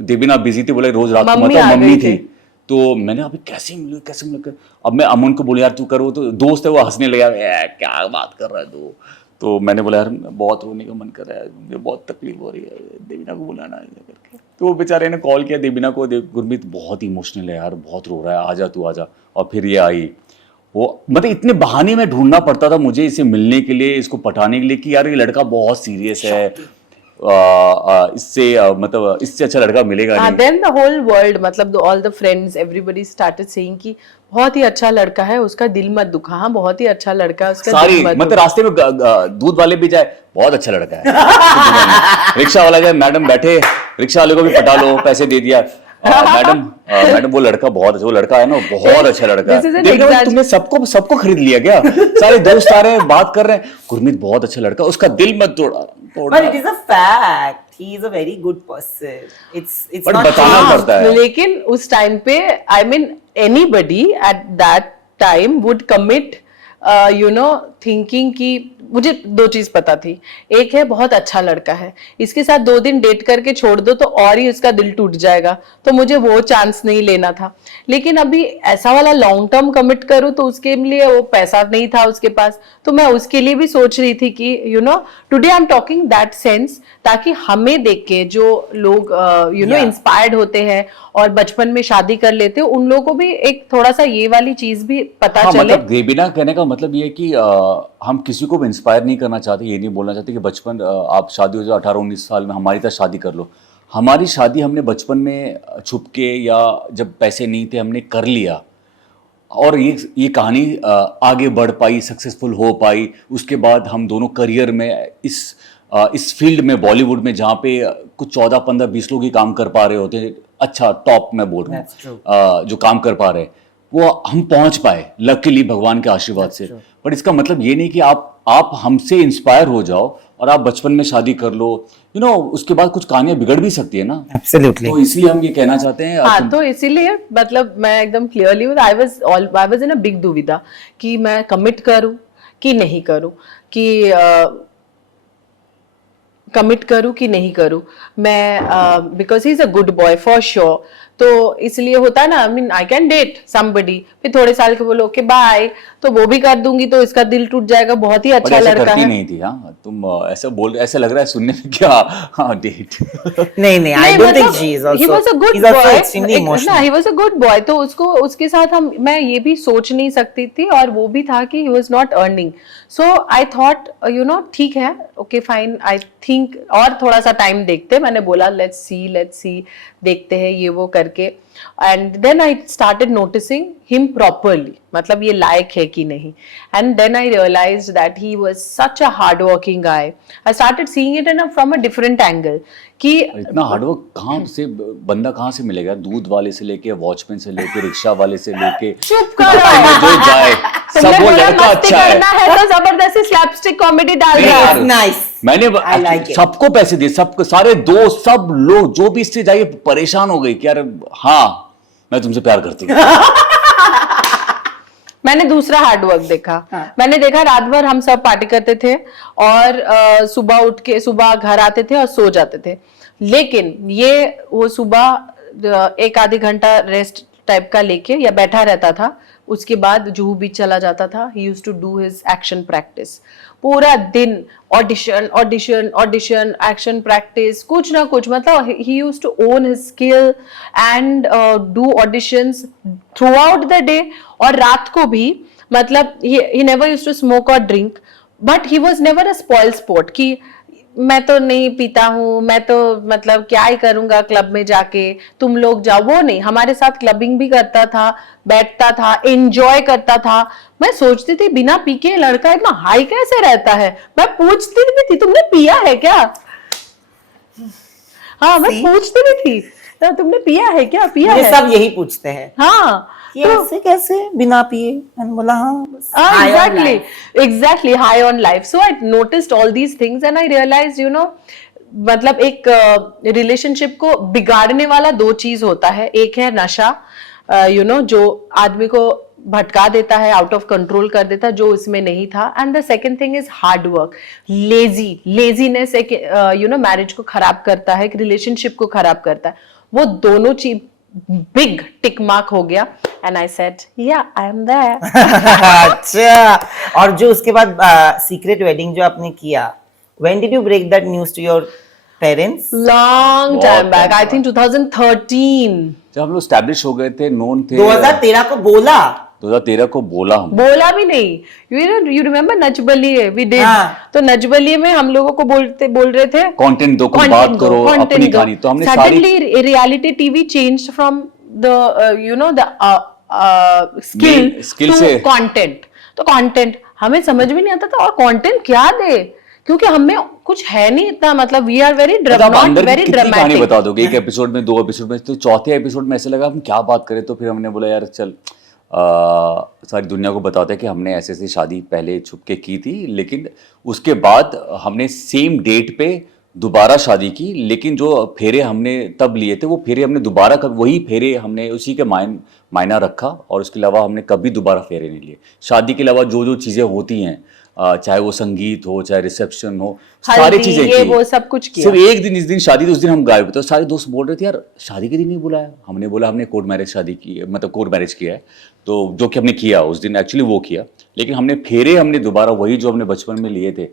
देवीना बिजी थी, बोले रोज रात को मम्मी मतलब आ मम्मी गई थी। थी। तो मैंने अभी कैसे मिलूं। अब मैं अमन को बोला यार तू करो, तो दोस्त है वो हंसने लगा, क्या बात कर रहा है तू। तो मैंने बोला यार बहुत रोने का मन कर रहा है, मुझे बहुत तकलीफ हो रही है, देवीना को बुलाना है करके। तो वो बेचारे ने कॉल किया देवीना को, गुरमीत बहुत इमोशनल है यार, बहुत रो रहा है, आजा तू आजा। और फिर ये आई। वो मतलब इतने बहाने में ढूंढना पड़ता था मुझे इसे मिलने के लिए, इसको पटाने के लिए कि यार ये लड़का बहुत सीरियस है, इससे मतलब इससे अच्छा लड़का मिलेगा नहीं। देन द होल वर्ल्ड, मतलब all the friends, everybody started saying कि बहुत ही अच्छा लड़का है, उसका दिल मत दुखा। हाँ, बहुत ही अच्छा लड़का है, उसका सारी दिल मत मतलब दुखा। रास्ते में दूध वाले भी जाए, बहुत अच्छा लड़का है। रिक्शा वाला जाए, मैडम बैठे, रिक्शा वाले को भी पटा लो, पैसे दे दिया, मैडम वो लड़का बहुत अच्छा, वो लड़का है ना बहुत अच्छा लड़का This is है। an देख रहे हो exagger- तुमने सबको खरीद लिया क्या? सारे दोस्त आ रहे हैं, बात कर रहे हैं, गुरमीत बहुत अच्छा लड़का, उसका दिल मत तोड़ा। But it is a fact. He is a very good person. It's But not बताना changed. पड़ता है। लेकिन उस टाइम पे I mean anybody at that time would commit thinking कि मुझे दो चीज पता थी। एक है बहुत अच्छा लड़का है, इसके साथ 2 दिन डेट करके छोड़ दो तो और ही उसका दिल टूट जाएगा, तो मुझे वो चांस नहीं लेना था। लेकिन अभी ऐसा वाला लॉन्ग टर्म कमिट करूँ तो उसके लिए वो पैसा नहीं था उसके पास, तो मैं उसके लिए भी सोच रही थी कि today I am talking that sense, ताकि हमें देख के जो लोग इंस्पायर्ड होते हैं और बचपन में शादी कर लेते हैं, उन लोगों को भी एक थोड़ा सा ये वाली चीज भी पता हाँ, चले। मतलब देवीना कहने का मतलब ये है कि हम किसी को भी इंस्पायर नहीं करना चाहते, ये नहीं बोलना चाहते कि बचपन आप शादी हो जाए 18-19 साल में हमारी तरह शादी कर लो। हमारी शादी हमने बचपन में छुप के या जब पैसे नहीं थे हमने कर लिया, और ये कहानी आगे बढ़ पाई, सक्सेसफुल हो पाई। उसके बाद हम दोनों करियर में इस फील्ड में, बॉलीवुड में, जहाँ पे कुछ 14-15-20 लोग ही काम कर पा रहे होते हैं, अच्छा टॉप में बोल रहा That's true. हूँ, जो काम कर पा रहे हैं, वो हम पहुंच पाए लकीली भगवान के आशीर्वाद से। बट इसका मतलब ये नहीं कि आप हमसे इंस्पायर हो जाओ और आप बचपन में शादी कर लो, उसके बाद कुछ कहानियां बिगड़ भी सकती है ना। Absolutely. तो इसलिए हम ये कहना चाहते हैं। हाँ, तो इसीलिए मतलब मैं एकदम clearly I was in a big दुविधा कि मैं कमिट करूं कि नहीं करूं, कि कमिट करूं कि नहीं करूं मैं, because he is a good boy for sure. तो इसलिए होता है ना, I mean I can date somebody, फिर थोड़े साल के बोलो ओके बाय, तो वो भी कर दूंगी तो इसका दिल टूट जाएगा, बहुत ही पर अच्छा ऐसा लड़का करती है। नहीं थी। हाँ तुम ऐसा बोल, ऐसा लग रहा है सुनने में क्या। हाँ डेट। नहीं, I don't think she is he also. was a good He's also boy. extremely ना, emotional. he was a good boy, तो उसको उसके साथ हम, मैं ये भी सोच नहीं सकती थी, और वो भी था कि he was not earning, so I thought you know ठीक है, okay fine, I think और थोड़ा सा टाइम देखते, मैंने बोला let's see देखते हैं ये वो करके, and then I started noticing him properly, मतलब ये लायक है कि नहीं, and then I realized that he was such a hard working guy. I started seeing it from a different angle कि इतना हार्डवर्क कहाँ से, बंदा कहाँ से मिलेगा? दूध वाले से लेके, वॉचमैन से लेके, रिक्शा वाले से लेके, चुप करो। दुकान में जो जाए तुमने सब वो बोला लड़का मस्ती अच्छा है। करना है तो जबरदस्ती स्लैपस्टिक कॉमेडी डाल नहीं रहा यार, है। Nice. मैंने I like it. सबको पैसे दिए, सबको, सारे दोस्त, सब लोग जो भी इससे जाइए परेशान हो गई कि यार हाँ मैं तुमसे प्यार करती हूँ। मैंने दूसरा हार्ड वर्क देखा। मैंने देखा रात भर हम सब पार्टी करते थे और सुबह उठ के सुबह घर आते थे और सो जाते थे, लेकिन ये वो सुबह एक आधे घंटा रेस्ट टाइप का लेके या बैठा रहता था, उसके बाद जुहू बीच चला जाता था। He used to do his action practice, पूरा दिन audition audition audition, action practice, कुछ ना कुछ, मतलब he used to own his skill and do auditions throughout the day. और रात को भी, मतलब he never used to smoke और drink, but he was never a spoil sport कि मैं तो नहीं पीता हूँ, मैं तो मतलब क्या ही करूंगा क्लब में जाके, तुम लोग जाओ, वो नहीं, हमारे साथ क्लबिंग भी करता था, बैठता था, एंजॉय करता था। मैं सोचती थी बिना पी के लड़का इतना हाई कैसे रहता है, मैं पूछती भी थी तुमने पिया है क्या? हाँ मैं पूछती भी थी तुमने पिया है क्या, पिया ये है? सब यही पूछते हैं हाँ कि ऐसे कैसे बिना पिए, मैंने बोला हाँ बस high on life. exactly high on life. So I noticed all these things and I realized, you know, मतलब एक रिलेशनशिप को बिगाड़ने वाला दो चीज होता है, एक है नशा, यू नो, जो आदमी को भटका देता है, आउट ऑफ कंट्रोल कर देता है, जो इसमें नहीं था, and the second thing is hard work, laziness एक यू नो मैरिज को खराब करता है, एक रिलेशनशिप को खराब करता है। वो दोनों चीज बिग टिक मार्क हो गया एंड आई सेड या आई एम देयर। अच्छा, और जो उसके बाद सीक्रेट वेडिंग जो आपने किया, when did you break that news to your parents? Long time back, I think 2013। जब हम लोग स्टैब्लिश हो गए थे, नोन थे। 2013 को बोला? 2013 को बोला हम। बोला भी नहीं, यू रिमेम्बर नचबलिए वी डिड, हाँ। तो नचबलिए में हम लोगों को बोल रहे थे कंटेंट दो, कुछ बात करो, अपनी कहानी, तो हमने सारी suddenly reality TV changed from the you know the skill से टू कंटेंट। तो कंटेंट हमें समझ में नहीं आता था, और कंटेंट क्या दे, क्योंकि हमें कुछ है नहीं इतना, मतलब वी आर वेरी अंदर की वेरी कितनी कहानी ड्रामेटिक। बता दोगे एक एपिसोड में, 2 एपिसोड में, तो चौथे एपिसोड में ऐसे लगा हम क्या बात करें, तो फिर हमने बोला यार चल सारी दुनिया को बताते हैं कि हमने ऐसे ऐसे शादी पहले छुप के की थी, लेकिन उसके बाद हमने सेम डेट पे दोबारा शादी की, लेकिन जो फेरे हमने तब लिए थे वो फेरे हमने दोबारा वही फेरे हमने उसी के मायना रखा, और उसके अलावा हमने कभी दोबारा फेरे नहीं लिए। शादी के अलावा जो जो चीज़ें होती हैं, चाहे वो संगीत हो, चाहे रिसेप्शन हो, सारी चीजें ये की, वो सब कुछ किया। सिर्फ एक दिन, इस दिन शादी थी, उस दिन हम गायब थे। तो सारे दोस्त बोल रहे थे यार शादी के दिन नहीं बुलाया। हमने बोला हमने कोर्ट मैरिज शादी की है, मतलब कोर्ट मैरिज किया है, तो जो कि हमने किया उस दिन एक्चुअली वो किया, लेकिन हमने फेरे हमने दोबारा वही जो हमने बचपन में लिए थे,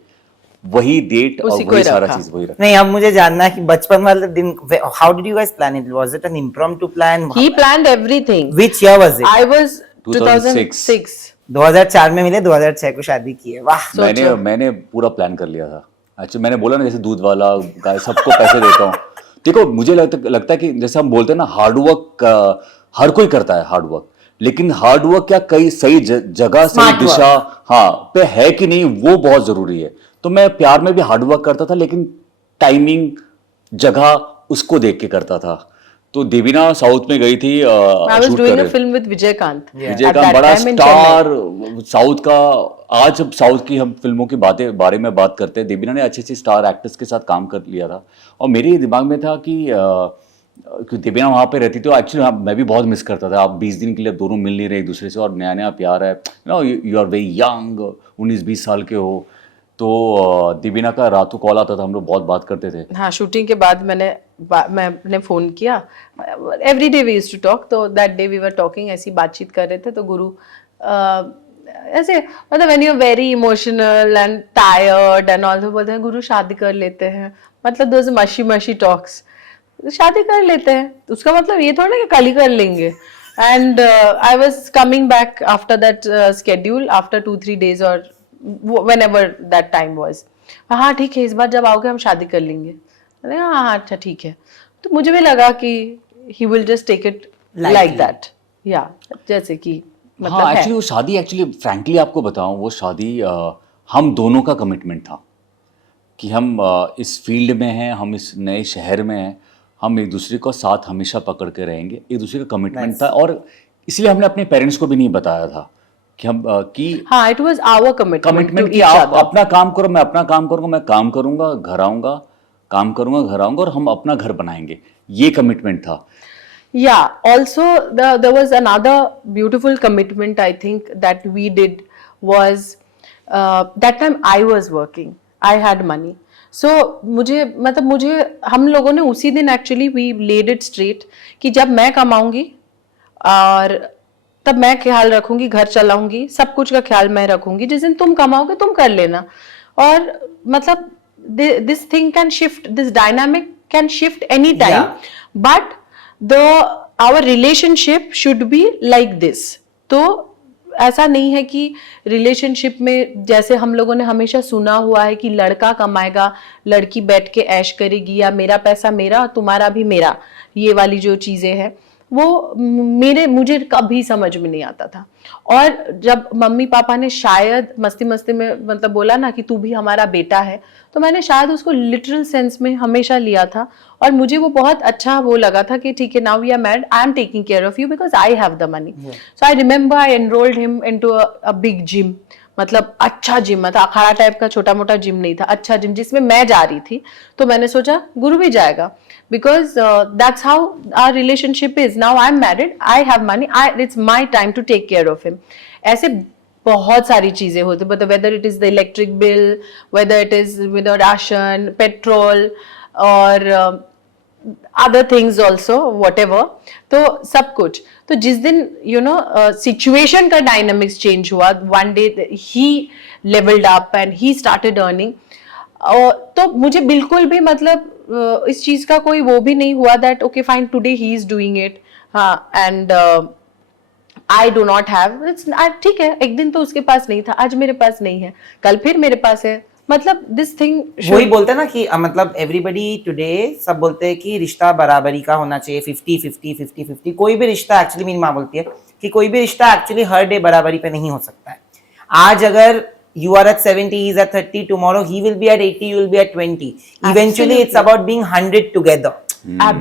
वही डेट और वही सारा चीज वही रखा। नहीं, अब मुझे जानना है कि बचपन वाले दिन, how did you guys plan it? Was it an impromptu plan? He planned everything. Which year was it? I was 2006. 2004 में मिले, 2006 को शादी की है। वाह। मैंने पूरा प्लान कर लिया था। अच्छा, मैंने बोला ना जैसे दूध वाला गाय सबको पैसे देता हूँ। देखो मुझे लगता है कि जैसे हम बोलते हैं ना हार्डवर्क, हर कोई करता है हार्डवर्क, लेकिन हार्डवर्क क्या कई सही जगह, सही दिशा हाँ पे है कि नहीं, वो बहुत जरूरी है। तो मैं प्यार में भी हार्डवर्क करता था, लेकिन टाइमिंग, जगह उसको देख के करता था। तो देवीना साउथ में गई थी I was shoot doing a करे। film with Vijayakanth. विजयकांत बड़ा स्टार साउथ का। आज अब साउथ की हम फिल्मों की बारे में बात करते हैं, देवीना ने अच्छे अच्छे स्टार एक्टर्स के साथ काम कर लिया था, और मेरे दिमाग में था कि देवीना वहाँ पे रहती, तो एक्चुअली मैं भी बहुत मिस करता था। आप 20 दिन के लिए दोनों मिल नहीं रहे एक दूसरे से, और नया नया प्यार है, यू आर वेरी यंग, 19-20 साल के हो, दीबिना का रात को कॉल आता था, हम लोग बहुत बात करते थे। हाँ, शूटिंग के बाद मैंने फोन किया। Every day we used to talk, तो that day we were talking, ऐसी बातचीत कर रहे थे। तो गुरु ऐसे मतलब when you are very emotional and tired and all, तो बोलते हैं गुरु शादी कर लेते हैं। मतलब दोज मशी मशी टॉक्स, शादी कर लेते हैं, उसका मतलब ये थोड़ा ना कि कल ही कर लेंगे। And I was coming back after that schedule after 2-3 days और whenever that time was, हाँ ठीक है, इस बार जब आओगे हम शादी कर लेंगे। मैंने कहा हाँ अच्छा ठीक है। तो मुझे भी लगा कि he will just take it like that, या जैसे कि मतलब हाँ, है। एक्चुअली वो शादी, एक्चुअली फ्रैंकली आपको बताऊं, वो शादी हम दोनों का कमिटमेंट था कि हम इस फील्ड में हैं, हम इस नए शहर में हैं, हम एक दूसरे को साथ हमेशा पकड़ के रहेंगे, एक दूसरे का कमिटमेंट था। और इसलिए हमने अपने पेरेंट्स को भी नहीं बताया था कि हम हाँ, it was our commitment to कि each आप other. अपना काम करो, मैं अपना काम करूंगा, मैं काम करूंगा घर आऊंगा, काम करूंगा घर आऊंगा, और हम अपना घर बनाएंगे, ये कमिटमेंट था। Yeah, also there was another beautiful commitment I think that we did was that time I was working, I had money. So मुझे हम लोगों ने उसी दिन actually we laid it straight कि जब मैं कमाऊंगी और तब मैं ख्याल रखूंगी, घर चलाऊंगी, सब कुछ का ख्याल मैं रखूंगी। जिस दिन तुम कमाओगे तुम कर लेना। और मतलब this thing can shift, this dynamic can shift anytime, but our relationship should be like this. तो ऐसा नहीं है कि रिलेशनशिप में जैसे हम लोगों ने हमेशा सुना हुआ है कि लड़का कमाएगा, लड़की बैठ के ऐश करेगी, या मेरा पैसा मेरा तुम्हारा भी मेरा, ये वाली जो चीजें हैं वो मुझे कभी समझ में नहीं आता था। और जब मम्मी पापा ने शायद मस्ती मस्ती में मतलब बोला ना कि तू भी हमारा बेटा है, तो मैंने शायद उसको लिटरल सेंस में हमेशा लिया था। और मुझे वो बहुत अच्छा वो लगा था कि ठीक है, now we are married, I am taking care of you because I have the money. So I remember I enrolled him into a big gym, मतलब अच्छा जिम, मतलब अखाड़ा टाइप का छोटा मोटा जिम नहीं था, अच्छा जिम जिसमें मैं जा रही थी। तो मैंने सोचा गुरु भी जाएगा, because that's how our relationship is. Now I am married, I have money, it's my time to take care of him. ऐसे बहुत सारी चीजें होती, मतलब whether it is the electric bill, whether it is with ration, petrol और other things also, whatever, तो सब कुछ। तो जिस दिन you know situation का dynamics change हुआ, one day he leveled up and he started earning, तो मुझे बिल्कुल भी मतलब इस चीज का कोई वो भी नहीं हुआ that okay fine today he is doing it, हाँ, and I do not have, ठीक है, एक दिन तो उसके पास नहीं था, आज मेरे पास नहीं है, कल फिर मेरे पास है। मतलब दिस थिंग वही बोलते हैं ना कि मतलब एवरीबडी टुडे सब बोलते हैं कि रिश्ता बराबरी का होना चाहिए, 50-50 कोई भी रिश्ता, एक्चुअली मेरी माँ बोलती है कि कोई भी रिश्ता एक्चुअली हर डे बराबरी पे नहीं हो सकता है। आज अगर you are at 70, he is at 30, tomorrow he will be at 80, you will be at 20. Eventually it's about being 100 together.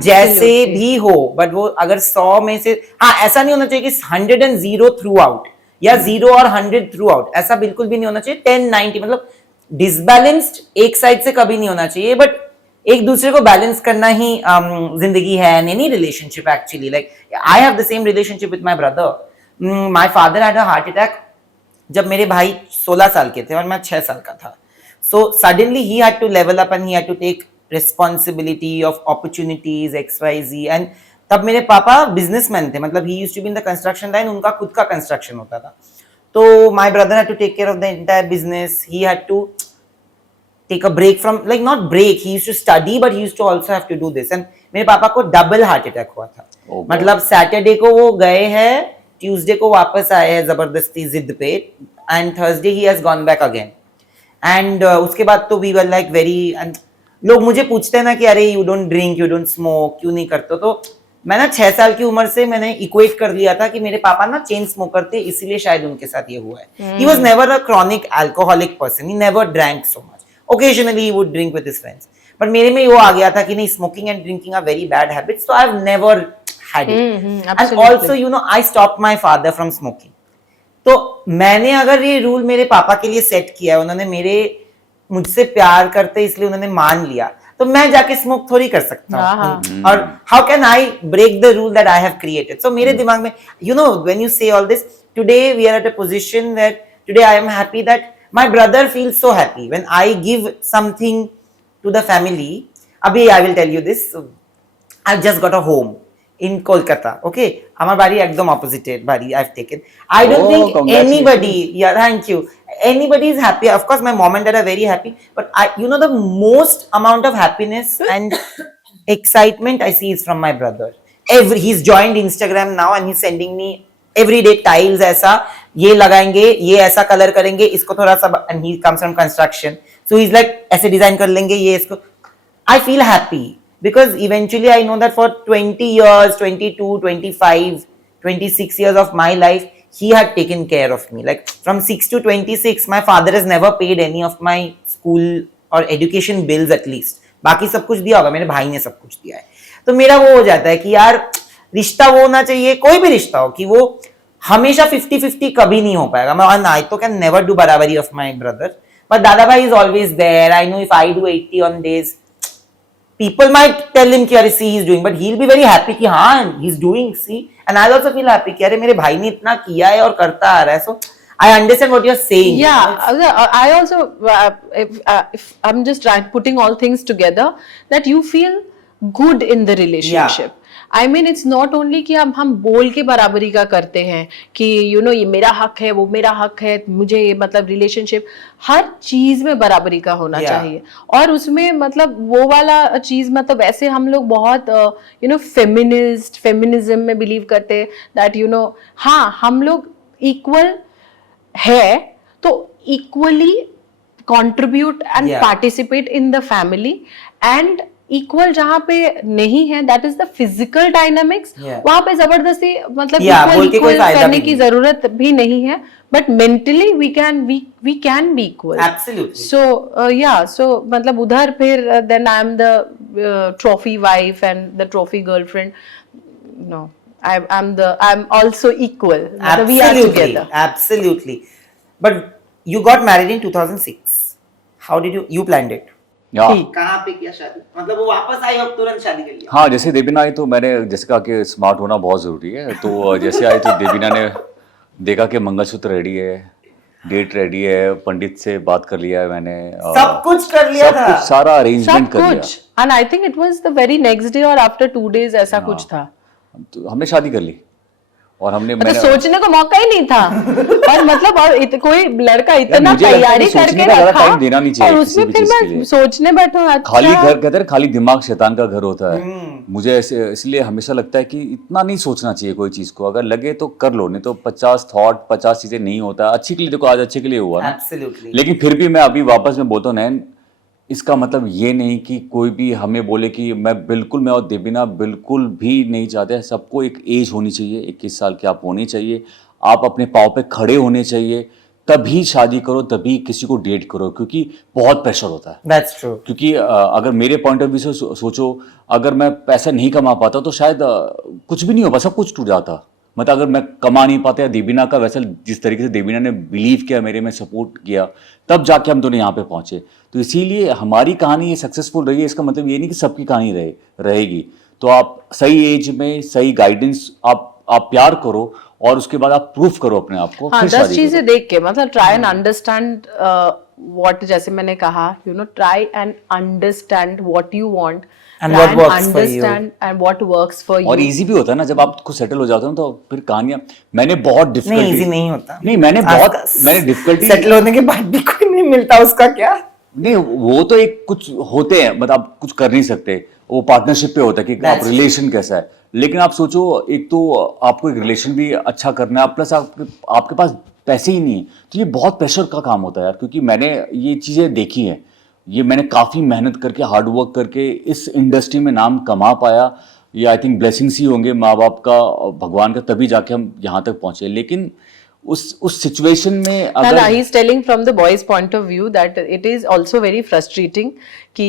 जैसे भी हो, बट वो अगर 100 में से, हाँ, ऐसा नहीं होना चाहिए कि 100 and 0 थ्रू आउट, या 0 और 100 थ्रू आउट, ऐसा बिल्कुल भी नहीं होना चाहिए। 10-90 मतलब डिसबैलेंस्ड एक साइड से कभी नहीं होना चाहिए, बट एक दूसरे को बैलेंस करना ही जिंदगी है। And any relationship actually, like I have the same relationship with my brother. My father had a heart attack जब मेरे भाई 16 साल के थे और मैं 6 साल का था। So suddenly he had to level up and he had to take responsibility of opportunities XYZ। And तब मेरे पापा बिजनेसमैन थे, मतलब he used to be in the construction line, उनका खुद का कंस्ट्रक्शन होता था। So my brother had to take care of the entire business. He had to take a break from, like not break, he used to study but he used to also have to do this. And मेरे पापा को double heart attack हुआ था। मतलब Saturday को वो गए हैं, ट्यूसडे को वापस आए हैं जबरदस्ती जिद पे, and Thursday he has gone back again. And उसके बाद तो वी वर लाइक वेरी, लोग मुझे पूछते हैं ना कि अरे you don't drink, you don't smoke, क्यों नहीं करते? तो मैं ना 6 साल की उम्र से मैंने इक्वेट कर लिया था कि मेरे पापा ना चेन स्मोकर थे, इसीलिए शायद उनके साथ ये हुआ है। He was never a chronic alcoholic person. He never drank so much. Occasionally he would drink with his friends. But मेरे में वो आ गया था कि नहीं, smoking and drinking are very bad habits. So I've never had it. And also, you know, I stopped my father from smoking. तो मैंने अगर ये रूल मेरे पापा के लिए सेट किया है, उन्होंने मुझसे प्यार करते इसलिए उन्होंने मान लिया, तो मैं जाके स्मोक थोड़ी कर सकता हूँ। और how can I break the rule that I have created? So मेरे दिमाग में, you know, when you say all this, today we are at a position where today I am happy that My brother feels so happy when I give something to the family. Abhi I will tell you this. I've just got a home in Kolkata. Okay, আমার বাড়ি একদম opposite বাড়ি I've taken. I don't Oh, think congratulations. anybody, yeah, thank you. Anybody is happy. Of course, my mom and dad are very happy. But the most amount of happiness and excitement I see is from my brother. He's joined Instagram now and he's sending me everyday tiles ऐसा ये लगाएंगे ये ऐसा colour करेंगे इसको थोड़ा सा and he comes from construction so he's like ऐसे डिजाइन कर लेंगे ये इसको I feel happy because eventually I know that for 20 years 22 25 26 years of my life he had taken care of me like from 6 to 26 my father has never paid any of my school or education bills at least बाकी सब कुछ दिया होगा मेरे भाई ने सब कुछ दिया है तो मेरा वो हो जाता है कि यार रिश्ता वो होना चाहिए कोई भी रिश्ता हो कि वो हमेशा 50-50 कभी नहीं हो पाएगा मैं आई तो कैन नेवर डू बराबरी ऑफ माय ब्रदर बट दादा भाई is always there I know if I do 80 on days people might tell him कि अरे see he's doing but he'll be very happy कि हाँ he's doing see and I'll also feel happy कि अरे मेरे भाई ने इतना किया है और करता आ रहा है so I understand what you're saying. Yeah, I also, if I'm just putting all things together, that you feel good in the relationship. I mean, it's not only कि हम बोल के बराबरी का करते हैं कि ये मेरा हक है वो मेरा हक है मुझे ये मतलब रिलेशनशिप हर चीज में बराबरी का होना चाहिए और उसमें मतलब वो वाला चीज मतलब ऐसे हम लोग बहुत फेमिनिज्म में बिलीव करते हैं दैट हाँ हम लोग इक्वल है तो equally contribute and participate in the family and equal जहाँ पे नहीं है that is the physical dynamics वहां पे जबरदस्ती मतलब इक्वल करने की जरूरत भी नहीं है but mentally we can be equal so मतलब उधर फिर then I am the trophy wife and the trophy girlfriend no I'm also equal. We are together. Absolutely. But you got married in 2006. How did you planned it? कहाँ पे किया शादी मतलब वो वापस आई और तुरंत शादी कर लिया हाँ जैसे देवीना आई तो मैंने जैसे कहा कि स्मार्ट होना बहुत जरूरी है तो जैसे आई तो देवीना ने देखा कि मंगलसूत्र रेडी है डेट रेडी है पंडित से बात कर लिया है मैंने सब कुछ कर लिया था कुछ सारा अरेंजमेंट कर लिया and I think it was the very next day और आफ्टर 2 days ऐसा कुछ था तो हमने शादी कर ली और हमने मतलब सोचने को मौका ही नहीं था और मतलब और कोई लड़का इतना तैयारी करके रखा देना नहीं चाहिए और उसमें फिर मैं सोचने बैठा अच्छा खाली घर कहते हैं खाली दिमाग शैतान का घर होता है मुझे इसलिए हमेशा लगता है कि इतना नहीं सोचना चाहिए कोई चीज को अगर लगे तो कर लो नहीं तो 50 थॉट 50 चीजें नहीं होता अच्छी के लिए देखो आज अच्छे के लिए हुआ ना लेकिन फिर भी मैं अभी वापस में बोलता हूँ नैन इसका मतलब ये नहीं कि कोई भी हमें बोले कि मैं और देवीना बिल्कुल भी नहीं चाहते सबको एक एज होनी चाहिए 21 साल की आप होनी चाहिए आप अपने पाँव पे खड़े होने चाहिए तभी शादी करो तभी किसी को डेट करो क्योंकि बहुत प्रेशर होता है That's true. क्योंकि अगर मेरे पॉइंट ऑफ व्यू से सोचो अगर मैं पैसा नहीं कमा पाता तो शायद कुछ भी नहीं होगा सब कुछ टूट जाता मतलब अगर मैं कमा नहीं पाता या देवीना का वैसे जिस तरीके से देवीना ने बिलीव किया मेरे में सपोर्ट किया तब जाके हम दोनों यहाँ पे पहुंचे तो इसीलिए हमारी कहानी ये सक्सेसफुल रही है इसका मतलब ये नहीं कि सबकी कहानी रहेगी तो आप सही एज में सही गाइडेंस आप प्यार करो और उसके बाद आप प्रूफ करो अपने आप को 10 चीजें देख के मतलब ट्राई एंड अंडरस्टैंड व्हाट जैसे मैंने कहा try and understand what you want and what works for you and what works for you और इजी भी होता है ना जब आप खुद सेटल हो जाते हो तो फिर कहानियां मैंने बहुत डिफिकल्टी नहीं इजी नहीं होता नहीं मैंने डिफिकल्टी सेटल होने के बाद भी कोई नहीं मिलता उसका क्या नहीं वो तो एक कुछ होते हैं मतलब आप कुछ कर नहीं सकते वो पार्टनरशिप पे होता है कि आप रिलेशन कैसा है लेकिन आप सोचो एक तो आपको एक रिलेशन भी अच्छा करना है प्लस आपके पास पैसे ही नहीं तो ये बहुत प्रेशर का काम होता है यार क्योंकि मैंने ये चीजें देखी हैं ये मैंने काफ़ी मेहनत करके हार्ड वर्क करके इस इंडस्ट्री में नाम कमा पाया ये आई थिंक ब्लेसिंग्स ही होंगे माँ बाप का भगवान का तभी जाके हम यहाँ तक पहुँचे लेकिन उस सिचुएशन में अगर he is telling from the boy's point of view that it is also very frustrating कि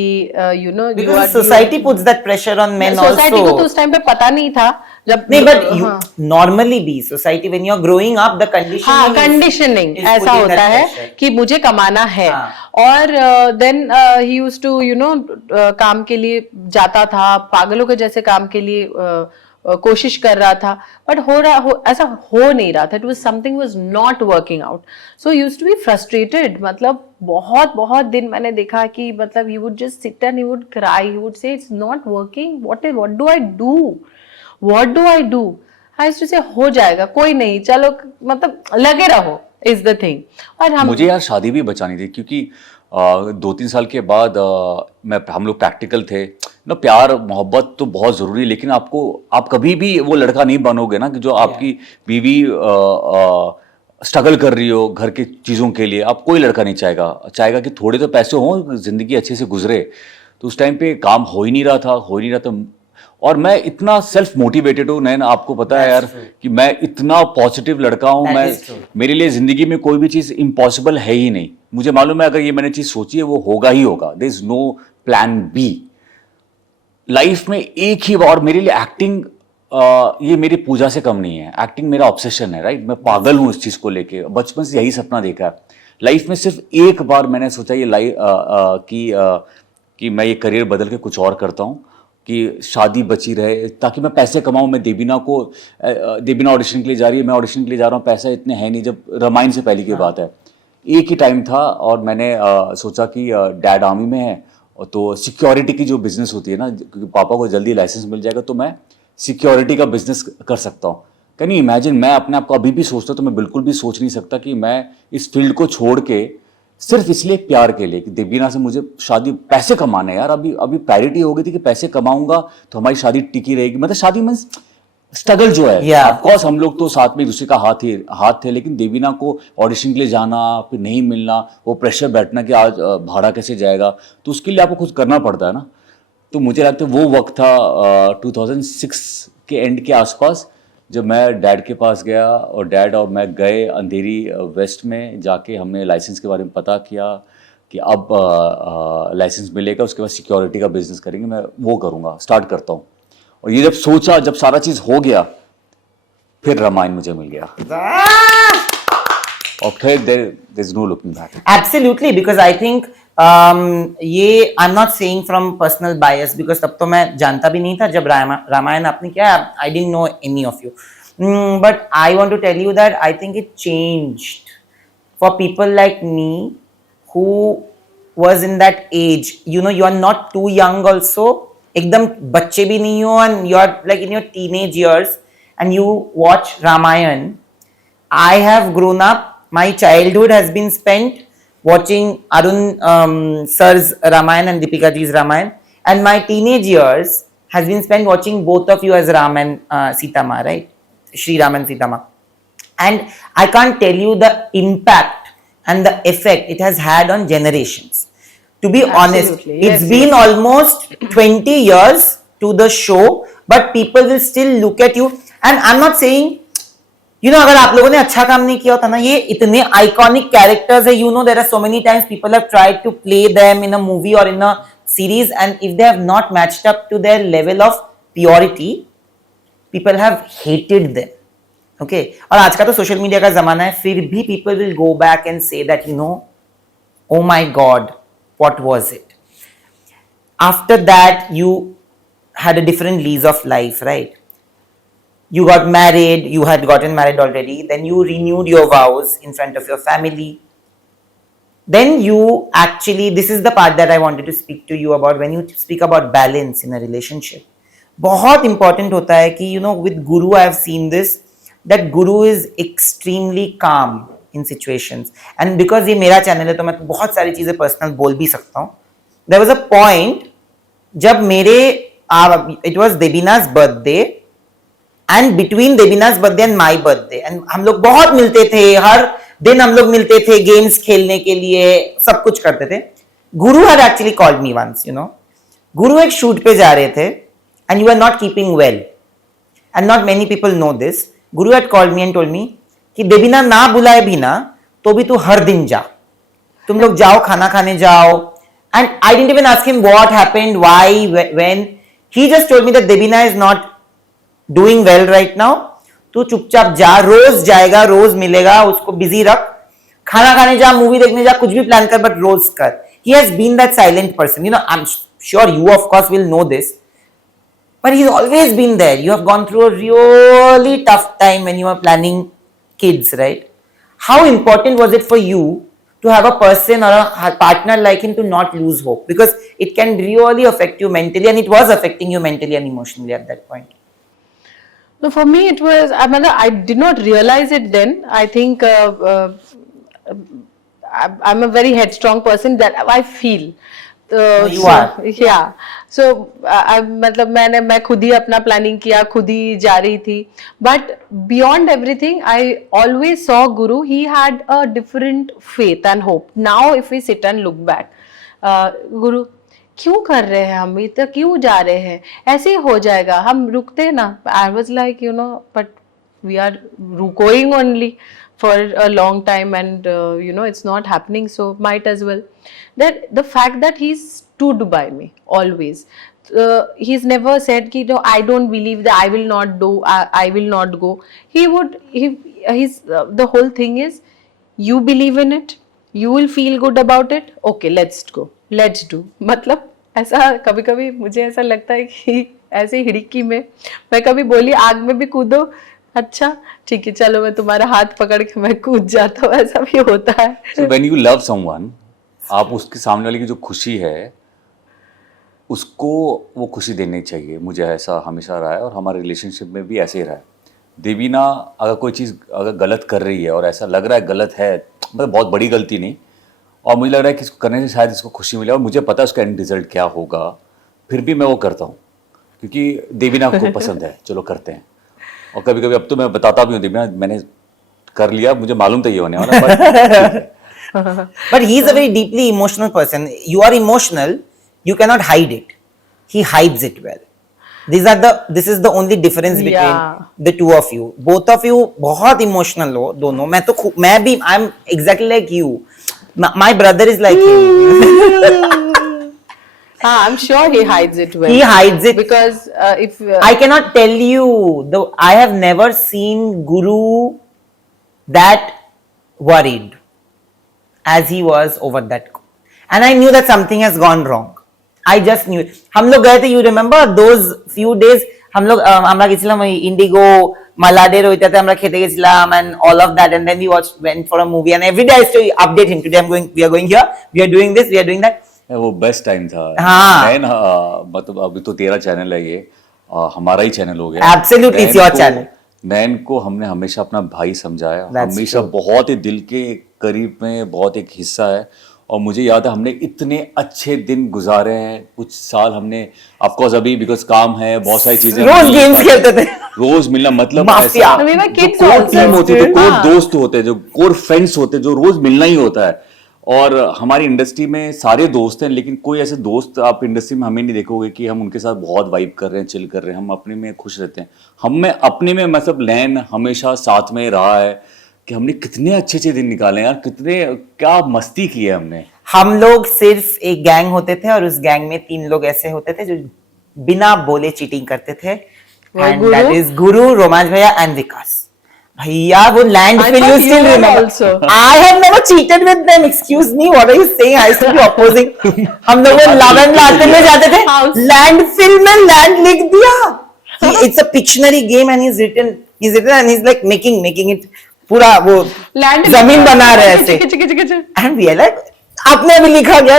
because society puts that pressure on men also society को तो उस टाइम पे पता नहीं था जब नहीं but you normally be society when you're growing up the conditioning ऐसा होता है कि मुझे कमाना है और then he used to काम के लिए जाता था पागलों के जैसे काम के लिए कोशिश कर रहा था, बट ऐसा हो नहीं रहा था. It was something was not working out. So used to be frustrated. मतलब बहुत बहुत दिन मैंने देखा कि मतलब he would just sit and he would cry. He would say it's not working. What do I do? I used to say हो जाएगा, कोई नहीं, चलो मतलब लगे रहो इज द थिंग. और मुझे यार शादी भी बचानी थी, क्योंकि 2-3 साल के बाद हम लोग प्रैक्टिकल थे ना. प्यार मोहब्बत तो बहुत ज़रूरी है, लेकिन आप कभी भी वो लड़का नहीं बनोगे ना कि जो आपकी बीवी स्ट्रगल कर रही हो घर की चीज़ों के लिए. आप कोई लड़का नहीं चाहेगा कि थोड़े तो पैसे हों, ज़िंदगी अच्छे से गुजरे. तो उस टाइम पे काम हो ही नहीं रहा था. और मैं इतना सेल्फ मोटिवेटेड हूँ नैन, आपको पता है यार कि मैं इतना पॉजिटिव लड़का हूँ. मेरे लिए ज़िंदगी में कोई भी चीज़ इम्पॉसिबल है ही नहीं. मुझे मालूम है अगर ये मैंने चीज़ सोची है वो होगा ही होगा. There is no plan B. Life में एक ही बार मेरे लिए एक्टिंग, ये मेरी पूजा से कम नहीं है. एक्टिंग मेरा ऑब्सेशन है, राइट. मैं पागल हूँ इस चीज़ को लेके. बचपन से यही सपना देखा है. लाइफ में सिर्फ एक बार मैंने सोचा ये कि मैं ये करियर बदल के कुछ और करता हूँ, कि शादी बची रहे ताकि मैं पैसे कमाऊँ. मैं देबीना ऑडिशन के लिए जा रही है, मैं ऑडिशन के लिए जा रहा हूँ. पैसा इतने है नहीं. जब रामायण से पहले की बात है, एक ही टाइम था और मैंने सोचा कि डैड आर्मी में है, तो सिक्योरिटी की जो बिजनेस होती है ना, क्योंकि पापा को जल्दी लाइसेंस मिल जाएगा तो मैं सिक्योरिटी का बिजनेस कर सकता हूँ. Can you imagine? मैं अपने आप को अभी भी सोचता तो मैं बिल्कुल भी सोच नहीं सकता कि मैं इस फील्ड को छोड़ के सिर्फ इसलिए प्यार के लिए कि देबीना से मुझे शादी, पैसे कमाने यार. अभी प्रायोरिटी हो गई थी कि पैसे कमाऊंगा तो हमारी शादी टिकी रहेगी. मतलब शादी में स्ट्रगल जो है, ऑफकोर्स हम लोग तो साथ में एक दूसरे का हाथ थे, लेकिन देबीना को ऑडिशन के लिए जाना, फिर नहीं मिलना, वो प्रेशर बैठना कि आज भाड़ा कैसे जाएगा, तो उसके लिए आपको कुछ करना पड़ता है ना. तो मुझे लगता है वो वक्त था 2006 के एंड के आसपास, जब मैं डैड के पास गया और डैड और मैं गए अंधेरी वेस्ट में. जाके हमने लाइसेंस के बारे में पता किया कि अब लाइसेंस मिलेगा, उसके बाद सिक्योरिटी का बिजनेस करेंगे. मैं वो करूँगा, स्टार्ट करता हूँ. और ये जब सारा चीज़ हो गया, फिर रामायण मुझे मिल गया. और फिर there is no looking back. Absolutely, because I think ये I'm not saying from personal bias, because तब तो मैं जानता भी नहीं था जब रामायण आपने किया. I didn't know any of you, but I want to tell you that I think it changed for people like me who was in that age. You know, you are not too young also. एकदम बच्चे भी नहीं हो, and you are like in your teenage years and you watch Ramayan. I have grown up. My childhood has been spent watching Arun sir's Ramayan and Deepika ji's Ramayan, and my teenage years has been spent watching both of you as Ram and Sita Ma, right? Shri Ram and Sita Ma. And I can't tell you the impact and the effect it has had on generations. To be honest, it's been almost 20 years to the show, but people will still look at you. And I'm not saying, you know, अगर आप लोगों ने अच्छा काम नहीं किया होता ना, ये इतने iconic characters है, you know, there are so many times people have tried to play them in a movie or in a series, and if they have not matched up to their level of purity, people have hated them. Okay? और आज का तो social media का जमाना है, फिर भी people will go back and say that, you know, oh my God, what was it? After that, you had a different lease of life, right? You got married, you had gotten married already, then you renewed your vows in front of your family. Then you actually, this is the part that I wanted to speak to you about when you speak about balance in a relationship. बहुत important होता है कि, you know, with Guru I have seen this, that Guru is extremely calm in situations. And because ये मेरा channel है तो मैं बहुत सारी चीजें पर्सनल बोल भी सकता हूँ. There was a point जब मेरे it was Debina's birthday, and between Debina's birthday and my birthday, and हम लोग बहुत मिलते थे, हर दिन हम लोग मिलते थे, गेम्स खेलने के लिए, सब कुछ करते थे. Guru had actually called me once, you know. Guru एक शूट पे जा रहे थे, and you were not keeping well, and not many people know this. Guru had called me and told me कि देबीना ना बुलाए भी ना तो भी तू हर दिन जा, तुम लोग जाओ, खाना खाने जाओ. And I didn't even ask him what happened, why, when. He just told me that Debina is not doing well right now. तू चुपचाप जा, रोज जाएगा, रोज मिलेगा, उसको बिजी रख, खाना खाने जा, मूवी देखने जा, कुछ भी प्लान कर, बट रोज कर. He has been that silent person. You know, I'm sure you of course will know this. But he's always been there. You have gone through a really tough time when you were planning kids, right? How important was it for you to have a person or a partner like him to not lose hope? Because it can really affect you mentally, and it was affecting you mentally and emotionally at that point. No, for me it was. I did not realize it then. I think I'm a very headstrong person that I feel. You are. Yeah. So मतलब मैं खुद ही अपना planning किया, खुद ही जा रही थी. But beyond everything, I always saw Guru. He had a different faith and hope. Now, if we sit and look back, गुरु क्यों कर रहे हैं हम इतना, क्यों जा रहे हैं, ऐसे ही हो जाएगा, हम रुकते हैं ना. I was like, but we are going only for a long time, and it's not happening, so might as well. That the fact that he stood by me always. He's never said ki, no, I don't believe that, I will not do, I will not go. He's the whole thing is, you believe in it, you will feel good about it, okay, let's go, let's do. मतलब ऐसा कभी कभी मुझे ऐसा लगता है कि ऐसे हिड़की में मैं कभी बोली आग में भी कूदो, अच्छा ठीक है चलो मैं तुम्हारा हाथ पकड़ के मैं कूद जाता हूँ, ऐसा भी होता है. So when you love someone, आप उसके सामने वाले की जो खुशी है उसको वो खुशी देनी चाहिए. मुझे ऐसा हमेशा रहा है और हमारे रिलेशनशिप में भी ऐसे ही रहा है. देवीना अगर कोई चीज़ अगर गलत कर रही है और ऐसा लग रहा है गलत है, मतलब बहुत बड़ी गलती नहीं, और मुझे लग रहा है कि इसको करने से शायद इसको खुशी मिले और मुझे पता है उसका एंड रिजल्ट क्या होगा, फिर भी मैं वो करता हूँ क्योंकि देवीना को पसंद है, चलो करते हैं. और कभी कभी अब तो मैं बताता भी हूँ देवीना मैंने कर लिया, मुझे मालूम था ये होने वाला. But he is a very deeply emotional person. You are emotional, you cannot hide it. He hides it well. This is the only difference between Yeah. the two of you. Both of you बहुत emotional हो दोनों. मैं भी I'm exactly like you. My brother is like him. I'm sure he hides it well. He hides it. Because if I cannot tell you, though I have never seen Guru that worried as he was over that. And I knew that something has gone wrong. I just knew it. हम लोग गए थे, you remember those few days, हम लोग আমরা গেছিলাম Indigo, Malader ওইটাতে আমরা খেতে গেছিলাম and all of that, and then we went for a movie, and every day I used to update him, today we are going here, we are doing this, we are doing that. वो best time था. हाँ. नैन मतलब अभी तो तेरा channel है ये, हमारा ही चैनल हो गया. Absolutely, it's your channel. नैन को हमने हमेशा अपना भाई समझाया, That's हमेशा true. बहुत ही दिल के करीब में बहुत एक हिस्सा है. और मुझे याद है हमने इतने अच्छे दिन गुजारे हैं, कुछ साल हमने ऑफ कोर्स अभी बिकॉज काम है बहुत सारी चीजें, रोज गेम्स खेलते थे, रोज मिलना, मतलब mafia. We were kids core also team होते थे, still. कोर हाँ. दोस्त होते, जो कोर फ्रेंड्स होते, जो रोज मिलना ही होता है. और हमारी इंडस्ट्री में सारे दोस्त हैं, लेकिन कोई ऐसे दोस्त आप इंडस्ट्री में हमें नहीं देखोगे कि हम उनके साथ बहुत वाइब कर रहे हैं, चिल कर रहे हैं. हम अपने में खुश रहते हैं. हम में अपने में मतलब लैन हमेशा साथ में रहा है कि हमने कितने अच्छे अच्छे दिन निकाले यार, कितने क्या मस्ती की है हमने. हम लोग सिर्फ एक गैंग होते थे और उस गैंग में 3 लोग ऐसे होते थे जो बिना बोले चीटिंग करते थे, एंड दैट इज गुरु, रोमांच भैया एंड विकास. भैया वो land I feel you thought you still were remember. also. I have never cheated with them, excuse me, what are you saying? I should be opposing. हम लोग वो love and last में जाते थे, House. लैंड फिल में land लिख दिया. It's a Pictionary game and he's written and he's like making it पूरा वो Land जमीन बना रहे हैं ऐसे. ऐसे. And we are like, आपने भी लिखा गया,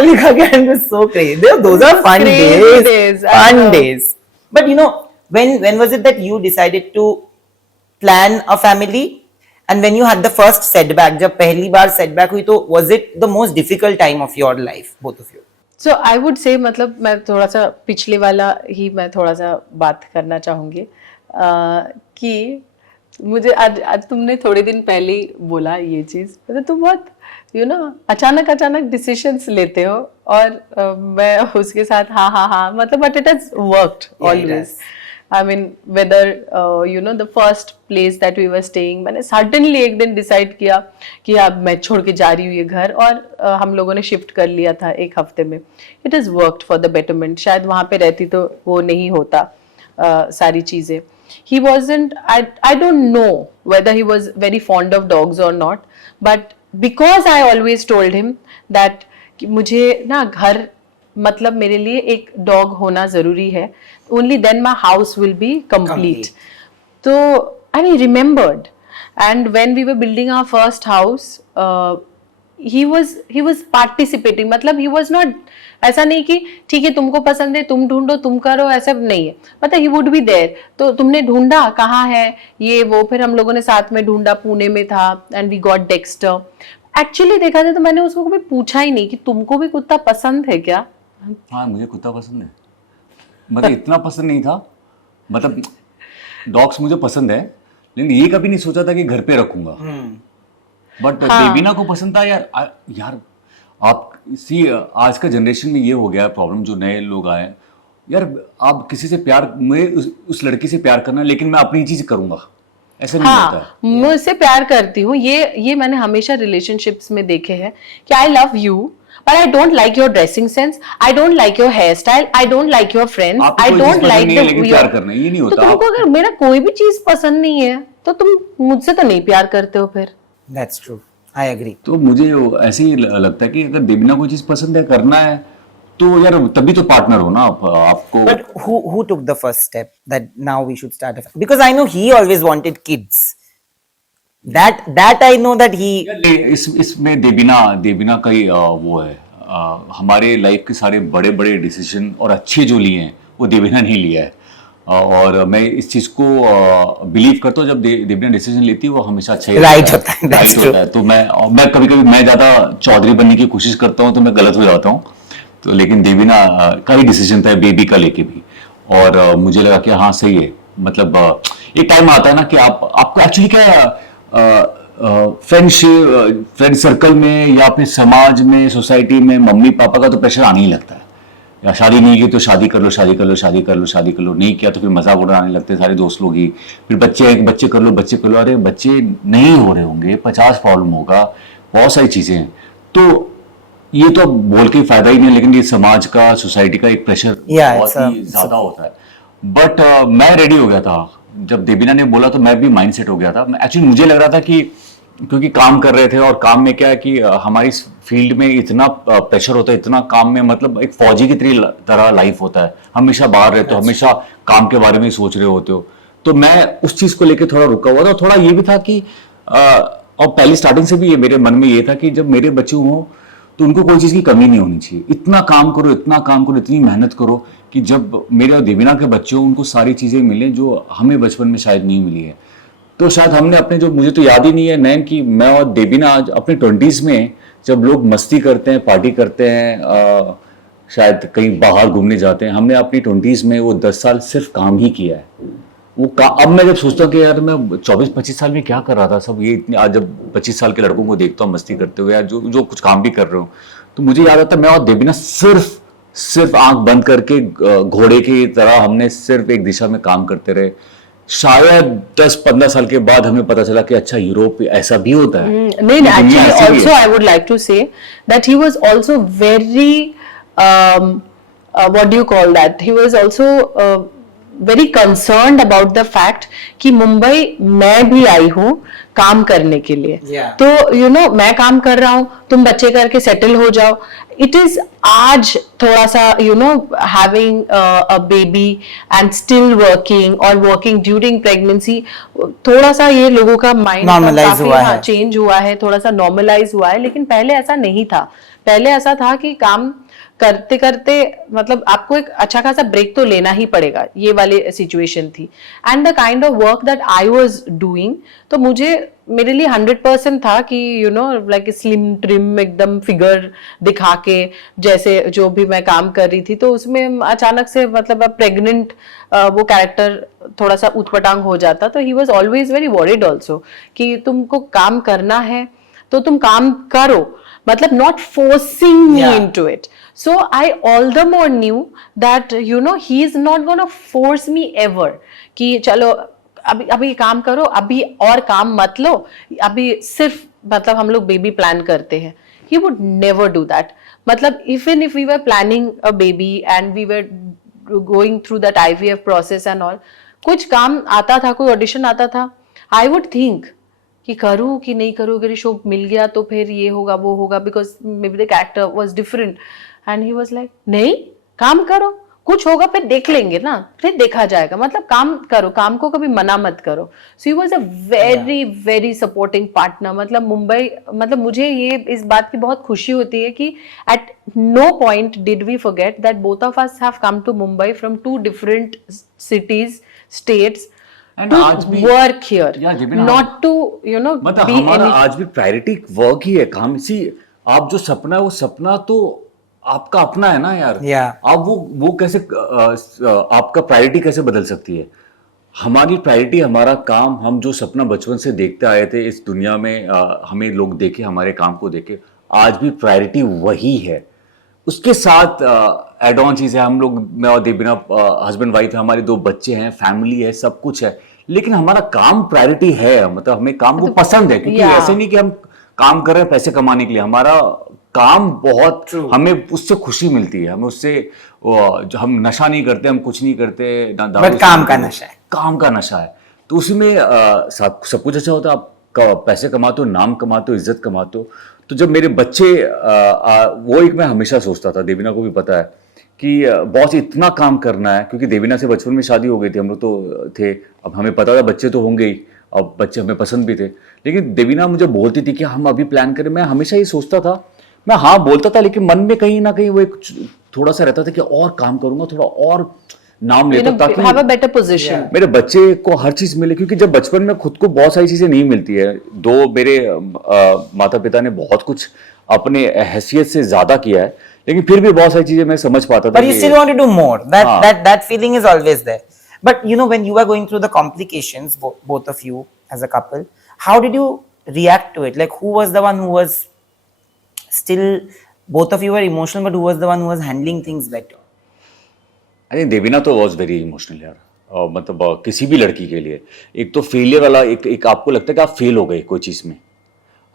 and it's so crazy. Those are fun Crazy days. days, I Fun know. days. But you know, when was it that you decided to plan a family? And when you had the first setback, जब पहली बार setback हुई, तो was it the most difficult time of your life, both of you? So I would say, मतलब मैं थोड़ा सा पिछले वाला ही मैं थोड़ा सा बात करना चाहूँगी कि मुझे आज तुमने थोड़े दिन पहले ही बोला ये चीज़, मतलब तुम बहुत अचानक डिसीजंस लेते हो, और मैं उसके साथ हाँ मतलब but it has worked Yeah, it always. has. I mean, whether the first place that we were staying, मैंने suddenly एक दिन decide किया कि अब मैं छोड़ के जा रही हूँ ये घर, और हम लोगों ने शिफ्ट कर लिया था 1 हफ्ते में. It has worked for the betterment. शायद वहाँ पे रहती तो वो नहीं होता सारी चीजें. He wasn't. I don't know whether he was very fond of dogs or not, but because I always told him that कि मुझे ना घर मतलब मेरे लिए एक डॉग होना जरूरी है. Only then my house will be complete. तो I remembered, and when we were building our first house, he was participating. मतलब he was not, ऐसा नहीं कि ठीक है तुमको पसंद है तुम ढूंढो तुम करो, ऐसा नहीं है. मतलब he would be there. तो तुमने ढूंढा कहाँ है ये वो, फिर हम लोगों ने साथ में ढूंढा, पुणे में था, and we got Dexter. Actually देखा जाए तो मैंने उसको कभी पूछा ही नहीं कि तुमको भी कुत्ता पसंद है क्या. हाँ मुझे कुत्ता पसंद है, मतलब इतना पसंद नहीं था, मतलब डॉग्स मुझे पसंद है लेकिन ये कभी नहीं सोचा था कि घर पे रखूंगा. बट देवीना को पसंद था. यार आप सी आज का जनरेशन में ये हो गया प्रॉब्लम, जो नए लोग आए यार, आप किसी से प्यार, मुझे उस लड़की से प्यार करना लेकिन मैं अपनी चीज करूंगा, ऐसा नहीं होता है. मैं उससे प्यार करती हूँ, ये मैंने हमेशा रिलेशनशिप्स में देखे हैं कि I love you but I don't like your dressing sense, I don't like your hairstyle, I don't like your friends, I don't like the प्यार करना ये नहीं होता. तो तुमको अगर मेरा कोई भी चीज पसंद नहीं है तो तुम मुझसे तो नहीं प्यार करते हो फिर. That's true. I agree. तो मुझे ऐसे ही लगता है कि अगर देवीना कोई चीज पसंद है करना है तो यार तभी तो पार्टनर हो ना आपको. But who took the first step that now we should start a family? Because I know he always wanted kids. That I know that he. इसमें देवीना का ही वो है, हमारे लाइफ के सारे बड़े बड़े डिसीजन और अच्छे जो लिए हैं वो देवीना नहीं लिया है. और मैं इस चीज को बिलीव करता हूँ, जब देवीना डिसीजन लेती है वो हमेशा अच्छा ही राइट होता है. राइट होता है. तो मैं कभी कभी मैं ज्यादा चौधरी बनने की कोशिश करता हूँ तो मैं गलत हो जाता हूँ. तो लेकिन देवीना का ही डिसीजन था बेबी का लेके भी, और मुझे लगा कि हाँ सही है. मतलब एक टाइम आता है ना कि आपको एक्चुअली क्या फ्रेंड सर्कल में या अपने समाज में सोसाइटी में मम्मी पापा का तो प्रेशर आने ही लगता है. या शादी नहीं की तो शादी कर लो, शादी कर लो, शादी कर लो, शादी कर लो, नहीं किया तो फिर मजाक उड़ाने लगते सारे दोस्त लोग ही. फिर बच्चे कर लो, बच्चे कर लो. अरे बच्चे नहीं हो रहे होंगे, 50 प्रॉब्लम होगा, बहुत सारी चीजें हैं. तो ये तो बोल के फायदा ही नहीं, लेकिन ये समाज का सोसाइटी का एक प्रेशर बहुत ही ज्यादा होता है. बट मैं रेडी हो गया था जब देवीना ने बोला, तो मैं भी माइंड सेट हो गया था. एक्चुअली मुझे लग रहा था कि क्योंकि काम कर रहे थे और काम में क्या है कि हमारी फील्ड में इतना प्रेशर होता है, इतना काम में, मतलब एक फौजी की तरह लाइफ होता है, हमेशा बाहर रहते हो, हमेशा काम के बारे में ही सोच रहे होते हो. तो मैं उस चीज को लेकर थोड़ा रुका हुआ था. थोड़ा ये भी था कि और पहली स्टार्टिंग से भी ये मेरे मन में ये था कि जब मेरे बच्चे हों तो उनको कोई चीज की कमी नहीं होनी चाहिए. इतना काम करो, इतनी मेहनत करो कि जब मेरे और देवीना के बच्चे हो उनको सारी चीजें मिले जो हमें बचपन में शायद नहीं मिली है. तो शायद हमने अपने, जो मुझे तो याद ही नहीं है नैन, कि मैं और देवीना आज अपने 20s में जब लोग मस्ती करते हैं, पार्टी करते हैं, शायद कहीं बाहर घूमने जाते हैं, हमने अपनी 20s में वो 10 साल सिर्फ काम ही किया है. अब मैं जब सोचता हूँ कि यार मैं 24-25 साल में क्या कर रहा था सब, ये इतने, आज जब 25 साल के लड़कों को देखता हूँ मस्ती करते हुए, यार जो कुछ काम भी कर रहे हो, तो मुझे याद आता है मैं और देवीना सिर्फ आंख बंद करके घोड़े की तरह हमने सिर्फ एक दिशा में काम करते रहे. शायद 10-15 साल के बाद हमें पता चला कि अच्छा यूरोप ऐसा भी होता है. नहीं, actually also I would like to say that he was also very what do you call that, he was also very concerned about the fact कि मुंबई मैं भी आई हूँ काम करने के लिए. तो मैं काम कर रहा हूँ, तुम बच्चे करके सेटल हो जाओ. इट इज आज थोड़ा सा having a baby and still working और वर्किंग ड्यूरिंग प्रेगनेंसी, थोड़ा सा ये लोगों का माइंड काफी चेंज हुआ है, थोड़ा सा नॉर्मलाइज हुआ है. लेकिन पहले ऐसा नहीं था. पहले ऐसा था कि काम करते करते मतलब आपको एक अच्छा खासा ब्रेक तो लेना ही पड़ेगा, ये वाली सिचुएशन थी. And the kind of work that I was doing, तो मेरे लिए 100% था कि लाइक स्लिम ट्रिम एकदम फिगर दिखा के, जैसे जो भी मैं काम कर रही थी, तो उसमें अचानक से मतलब अब प्रेग्नेंट वो कैरेक्टर थोड़ा सा उतपटांग हो जाता. तो he was always very worried also कि तुमको काम करना है तो तुम काम करो, मतलब not forcing me into it. So I all the more knew that he is not gonna force me ever कि चलो अभी काम करो, अभी और काम मत लो, अभी सिर्फ मतलब हम लोग बेबी प्लान करते हैं. He would never do that. मतलब even if we were planning a baby and we were going through that IVF process and all, कुछ काम आता था, कोई ऑडिशन आता था, I would think कि करूँ कि नहीं करूँ, अगर शो मिल गया तो फिर ये होगा वो होगा, because may be the character was different. And he was like नहीं, काम करो, कुछ होगा फिर देख लेंगे ना, फिर देखा जाएगा, मतलब काम करो, काम को कभी मना मत करो. So he was a very very supporting partner. मतलब मुंबई, मतलब मुझे ये इस बात की बहुत खुशी होती है कि at no point did we forget that both of us have come to Mumbai from 2 different cities, states And to आज भी work here, Yeah, Jibin, not to मतलब be हमारा any. आज भी प्रायोरिटी वर्क ही है. काम सी, आप जो सपना है वो सपना तो आपका अपना है ना यार. Yeah. आप वो कैसे आपका प्रायोरिटी कैसे बदल सकती है? हमारी प्रायोरिटी हमारा काम, हम जो सपना बचपन से देखते आए थे इस दुनिया में, हमें लोग देखे, हमारे काम को देखे, आज भी प्रायोरिटी वही है. उसके साथ एड ऑन चीज़ है, हम लोग, मैं और देबिना हस्बैंड वाइफ है, हमारे 2 बच्चे हैं, फैमिली है, सब कुछ है, लेकिन हमारा काम प्रायोरिटी है. मतलब हमें काम को पसंद है, क्योंकि Yeah. ऐसे नहीं कि हम काम कर रहे हैं पैसे कमाने के लिए. हमारा काम बहुत, हमें उससे खुशी मिलती है, हमें उससे जो हम नशा नहीं करते, हम कुछ नहीं करते ना, दारू But काम का नशा है. काम का नशा है. तो उसी में सब कुछ अच्छा होता है. आप पैसे कमाते हो, नाम कमाते हो, इज्जत कमाते हो. तो जब मेरे बच्चे वो एक मैं हमेशा सोचता था, देविना को भी पता है कि बॉस इतना काम करना है, क्योंकि देविना से बचपन में शादी हो गई थी, हम लोग तो थे, अब हमें पता था बच्चे तो होंगे ही, अब बच्चे हमें पसंद भी थे, लेकिन देविना मुझे बोलती थी कि हम अभी प्लान करें. मैं हमेशा ये सोचता था, मैं हाँ बोलता था, लेकिन मन में कहीं ना कहीं वो एक थोड़ा सा रहता था कि और काम करूंगा, थोड़ा और नाम लेता, ताकि have a better position. मेरे बच्चे को हर चीज मिले. क्योंकि जब बचपन में खुद को बहुत सारी चीजें नहीं मिलती है. 2 मेरे माता पिता ने बहुत कुछ अपने हैसियत से ज्यादा किया है, लेकिन फिर भी बहुत सारी चीजें मैं समझ पाता था. But you still want to do more. हाँ. That feeling is always there. But when you are going through the complications, both of you as a couple, how did you react to it? Like, who was the one who was still, both of you were emotional, but who was the one who was handling things better? I think Devina तो was very emotional यार. मतलब किसी भी लड़की के लिए एक तो फेलियर वाला, एक आपको लगता है कि आप फेल हो गए कोई चीज़ में.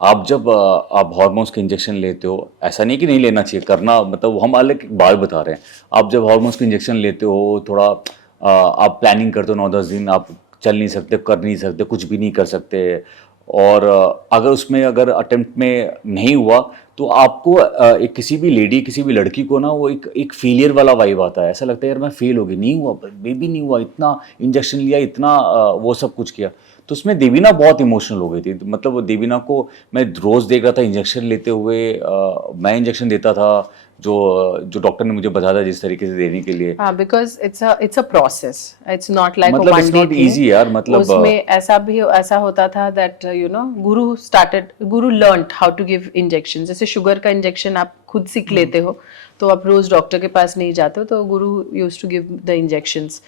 आप जब आप हार्मोन्स के इंजेक्शन लेते हो, ऐसा नहीं कि नहीं लेना चाहिए, करना, मतलब हम अलग बात बता रहे हैं. आप जब हार्मोन्स के इंजेक्शन लेते हो, थोड़ा आप प्लानिंग करते हो, 9-10 दिन आप चल नहीं सकते, कर नहीं सकते, कुछ भी नहीं कर सकते, और अगर उसमें अगर अटेम्प्ट में नहीं हुआ तो आपको एक किसी भी लेडी, किसी भी लड़की को ना, वो एक फेलियर वाला वाइब आता है. ऐसा लगता है यार मैं फेल हो गई, नहीं हुआ, बेबी नहीं हुआ, इतना इंजेक्शन लिया, इतना वो सब कुछ किया. तो उसमें देविना बहुत इमोशनल हो गई थी. मतलब वो देविना को मैं रोज़ देख रहा था इंजेक्शन लेते हुए. मैं इंजेक्शन देता था जो डॉक्टर ने मुझे बताया था जिस तरीके से देने के लिए. हाँ, because it's a process. It's not like मतलब a it's one day not thing. easy यार. मतलब उसमें ऐसा होता था that Guru learned how to give injections. जैसे शुगर का इंजेक्शन आप खुद सीख लेते हो, तो आप रोज डॉक्टर के पास नहीं जाते हो, तो गुरु used to give the injections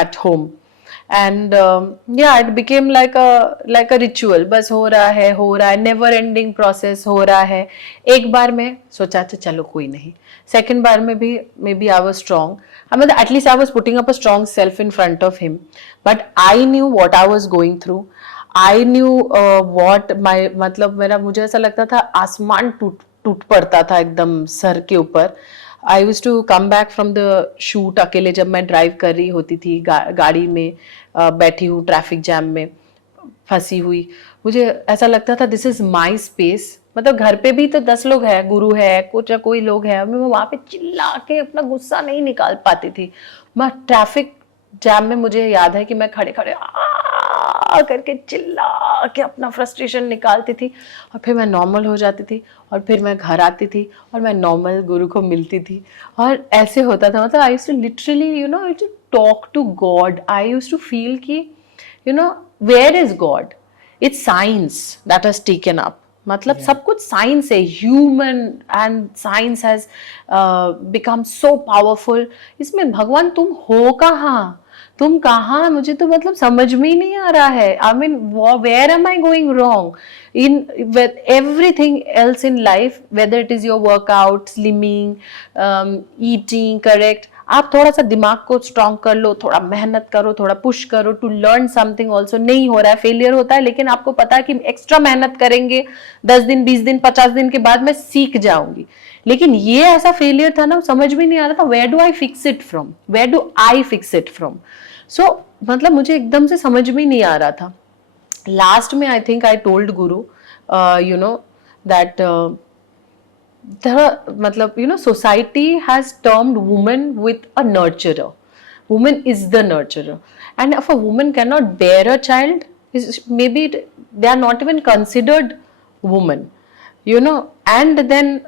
at home. And yeah, it became like a ritual. बस हो रहा है, never ending process हो रहा है. एक बार में सोचा था चलो कोई नहीं, second बार में भी maybe I was strong. I mean, at least I was putting up a strong self in front of him. But I knew what I was going through. I knew what मतलब मुझे ऐसा लगता था आसमान टूट पड़ता था एकदम सर के ऊपर. I used to come back from the shoot अकेले, जब मैं ड्राइव कर रही होती थी, गाड़ी में बैठी हूँ, ट्रैफिक जैम में फंसी हुई, मुझे ऐसा लगता था दिस इज माई स्पेस. मतलब घर पे भी तो 10 लोग हैं, गुरु है, कुछ कोई लोग है, मैं वहां पे चिल्ला के अपना गुस्सा नहीं निकाल पाती थी. मैं ट्रैफिक जैम में, मुझे याद है कि मैं खड़े खड़े करके चिल्ला के अपना फ्रस्ट्रेशन निकालती थी, और फिर मैं नॉर्मल हो जाती थी, और फिर मैं घर आती थी और मैं नॉर्मल गुरु को मिलती थी, और ऐसे होता था. मतलब I used to literally talk to God. I used to feel कि where is God. It's science that has taken up. मतलब सब कुछ साइंस है, human, and science has become so powerful. इसमें भगवान तुम हो कहाँ, तुम कहाँ, मुझे तो मतलब समझ में ही नहीं आ रहा है. I mean where am I going wrong in with everything else in life, whether it is your workout, slimming, eating correct. आप थोड़ा सा दिमाग को स्ट्रॉन्ग कर लो, थोड़ा मेहनत करो, थोड़ा पुश करो टू लर्न समथिंग ऑल्सो. नहीं हो रहा है, फेलियर होता है, लेकिन आपको पता है कि एक्स्ट्रा मेहनत करेंगे, 10 दिन, 20 दिन, 50 दिन के बाद मैं सीख जाऊंगी. लेकिन ये ऐसा फेलियर था ना, समझ में नहीं आ रहा था where do I fix it from, where do I fix it from. So मतलब मुझे एकदम से समझ में नहीं आ रहा था. लास्ट में आई think I told Guru that matlab, society has termed woman with a nurturer. Woman is the nurturer, and if a woman cannot bear a child, maybe they are not even considered woman. And then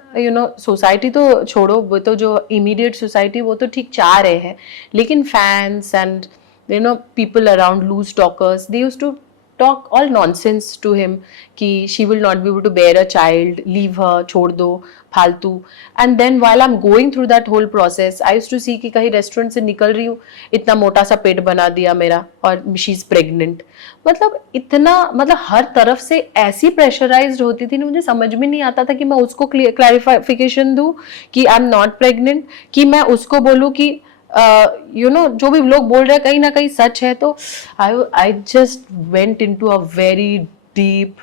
society तो छोड़ो, वो तो जो immediate society वो तो ठीक चाह रहे हैं, लेकिन fans and people around, loose talkers, they used to talk all nonsense to him कि she will not be able to bear a child, leave her, छोड़ दो, फालतू. And then while I'm going through that whole process, I used to see कि कहीं restaurant से निकल रही हूँ, इतना मोटा सा पेट बना दिया मेरा, और शी इज प्रेग्नेंट. मतलब हर तरफ से ऐसी प्रेशराइज्ड होती थी, मुझे समझ में नहीं आता था कि मैं उसको क्लैरिफिकेशन दूँ कि आई एम नॉट प्रेग्नेंट, कि मैं उसको बोलूँ कि जो भी लोग बोल रहे हैं कहीं ना कहीं सच है. तो I just went into a very deep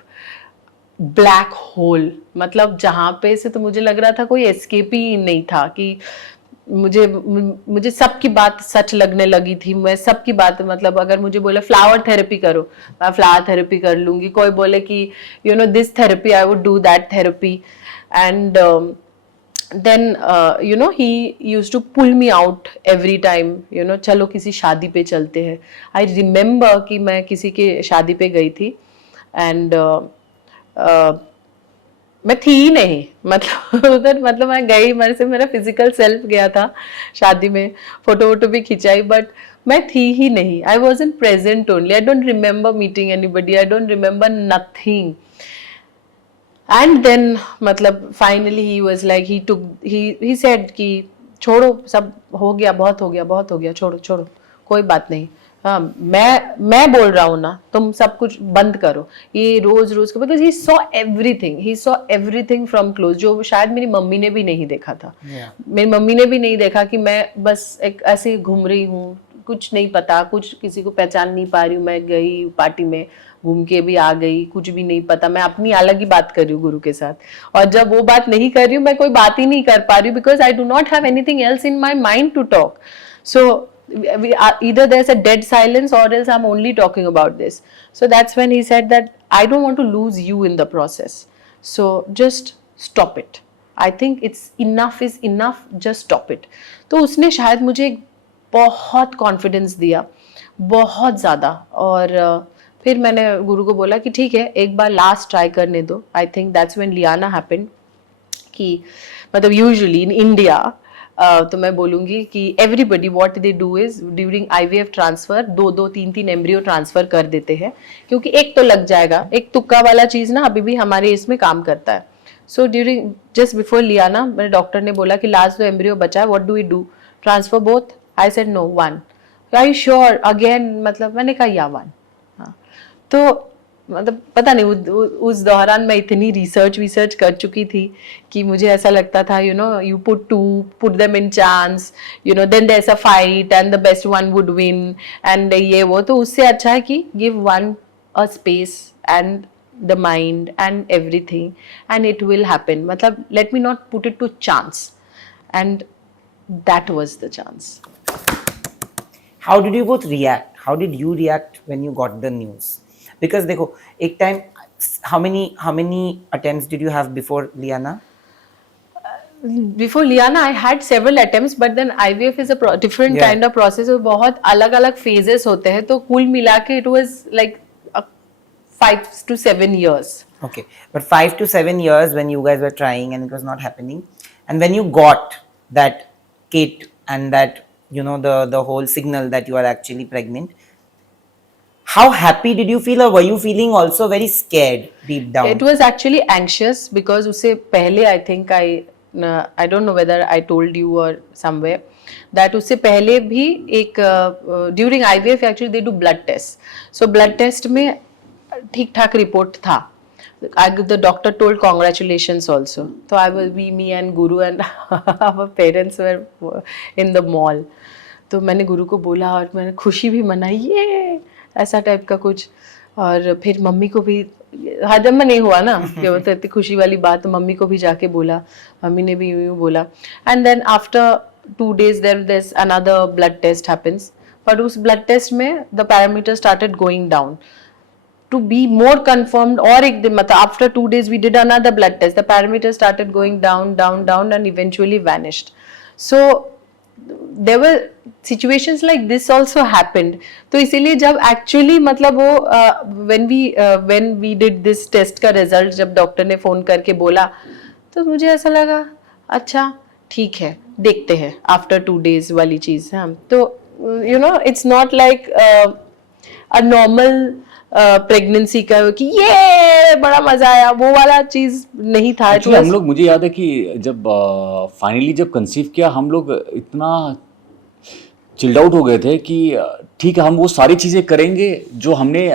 black hole. मतलब जहाँ पे से तो मुझे लग रहा था कोई एस्केप ही नहीं था, कि मुझे सबकी बात सच लगने लगी थी. मैं सबकी बात, मतलब अगर मुझे बोले फ्लावर थेरेपी करो, मैं फ्लावर थेरेपी कर लूंगी. कोई बोले कि this therapy, I would do that therapy. And then he used to pull me out every time, चलो किसी शादी पे चलते हैं. I remember कि मैं किसी के शादी पे गई थी, and मैं थी ही नहीं, मतलब उधर, मतलब मैं गई, मेरे से मेरा फिजिकल सेल्फ गया था शादी में, फोटो वोटो भी खिंचाई, बट मैं थी ही नहीं. I wasn't present only. I don't remember meeting anybody. I don't remember nothing. And then मतलब finally he was like, he said कि छोड़ो, सब हो गया, बहुत हो गया, छोड़ो, कोई बात नहीं. हाँ, मैं बोल रहा हूँ ना, तुम सब कुछ बंद करो. ये रोज के, because he saw everything from close, जो शायद मेरी मम्मी ने भी नहीं देखा था. मेरी मम्मी ने भी नहीं देखा कि मैं बस एक ऐसे घूम रही हूँ, कुछ नहीं पता, कुछ किसी को पहचान नहीं पा रही हूँ. मैं गई पार्टी में, घूम के भी आ गई, कुछ भी नहीं पता. मैं अपनी अलग ही बात कर रही हूँ गुरु के साथ, और जब वो बात नहीं कर रही हूँ, मैं कोई बात ही नहीं कर पा रही हूँ, because I do not have anything else in my mind to talk. So either there's a dead silence or else I'm only talking about this. So that's when he said that I don't want to lose you in the process, so just stop it. I think it's enough is enough, just stop it. तो उसने शायद मुझे बहुत confidence दिया, बहुत ज़्यादा. और फिर मैंने गुरु को बोला कि ठीक है, एक बार लास्ट ट्राई करने दो. I think that's when Liana happened. कि मतलब यूजुअली इन इंडिया तो मैं बोलूँगी कि everybody what they do is during IVF transfer 2-3 embryo transfer कर देते हैं, क्योंकि एक तो लग जाएगा. एक तुक्का वाला चीज़ ना अभी भी हमारे इसमें काम करता है. सो ड्यूरिंग जस्ट बिफोर लियाना, मेरे डॉक्टर ने बोला कि लास्ट 2 एम्ब्रियो बचा है, what do we do, transfer both? I said no, 1. Are you sure? Again, मतलब मैंने कहा या 1. हाँ, तो मतलब पता नहीं उस दौरान मैं इतनी रिसर्च कर चुकी थी कि मुझे ऐसा लगता था, you put them in chance, then there's a fight and the best one would win, and ये वो. तो उससे अच्छा है कि give one a space and the mind and everything, and it will happen. मतलब let me not put it to chance, and that was the chance. How did you both react? How did you react when you got the news? Because देखो, एक time, how many attempts did you have before Liana? Before Liana, I had several attempts, but then IVF is a different kind of process. और बहुत अलग-अलग phases होते हैं, तो कुल मिला के it was like 5 to 7 years. Okay, but 5 to 7 years when you guys were trying and it was not happening, and when you got that kit and that the whole signal that you are actually pregnant, how happy did you feel, or were you feeling also very scared deep down? It was actually anxious because उससे पहले I think I don't know whether I told you or somewhere that उससे पहले भी एक during IVF actually they do blood test. So blood test में ठीक ठाक report था. The doctor told congratulations also. So me and Guru and our parents were in the mall. तो मैंने गुरु को बोला और मैंने खुशी भी मनाई, ये ऐसा टाइप का कुछ. और फिर मम्मी को भी हजम में नहीं हुआ ना कि मतलब इतनी खुशी वाली बात, तो मम्मी को भी जाके बोला, मम्मी ने भी यूँ बोला. And then after 2 days there's another blood test happens, but उस blood test में the parameters started going down. to be more confirmed, और एक दिन मतलब after 2 days we did another blood test, the parameters started going down and eventually vanished. So there were situations like this also happened. तो इसीलिए जब actually मतलब वो when we did this test का result जब डॉक्टर ने phone करके बोला, तो मुझे ऐसा लगा अच्छा ठीक है देखते हैं आफ्टर 2 days वाली चीज है। तो you know it's not like a normal pregnancy का कि ये बड़ा मजा आया, वो वाला चीज नहीं था। Actually, हम लोग, मुझे याद है कि जब फाइनली जब कंसीव किया हम लोग इतना चिल्ड आउट हो गए थे कि ठीक है हम वो सारी चीजें करेंगे जो हमने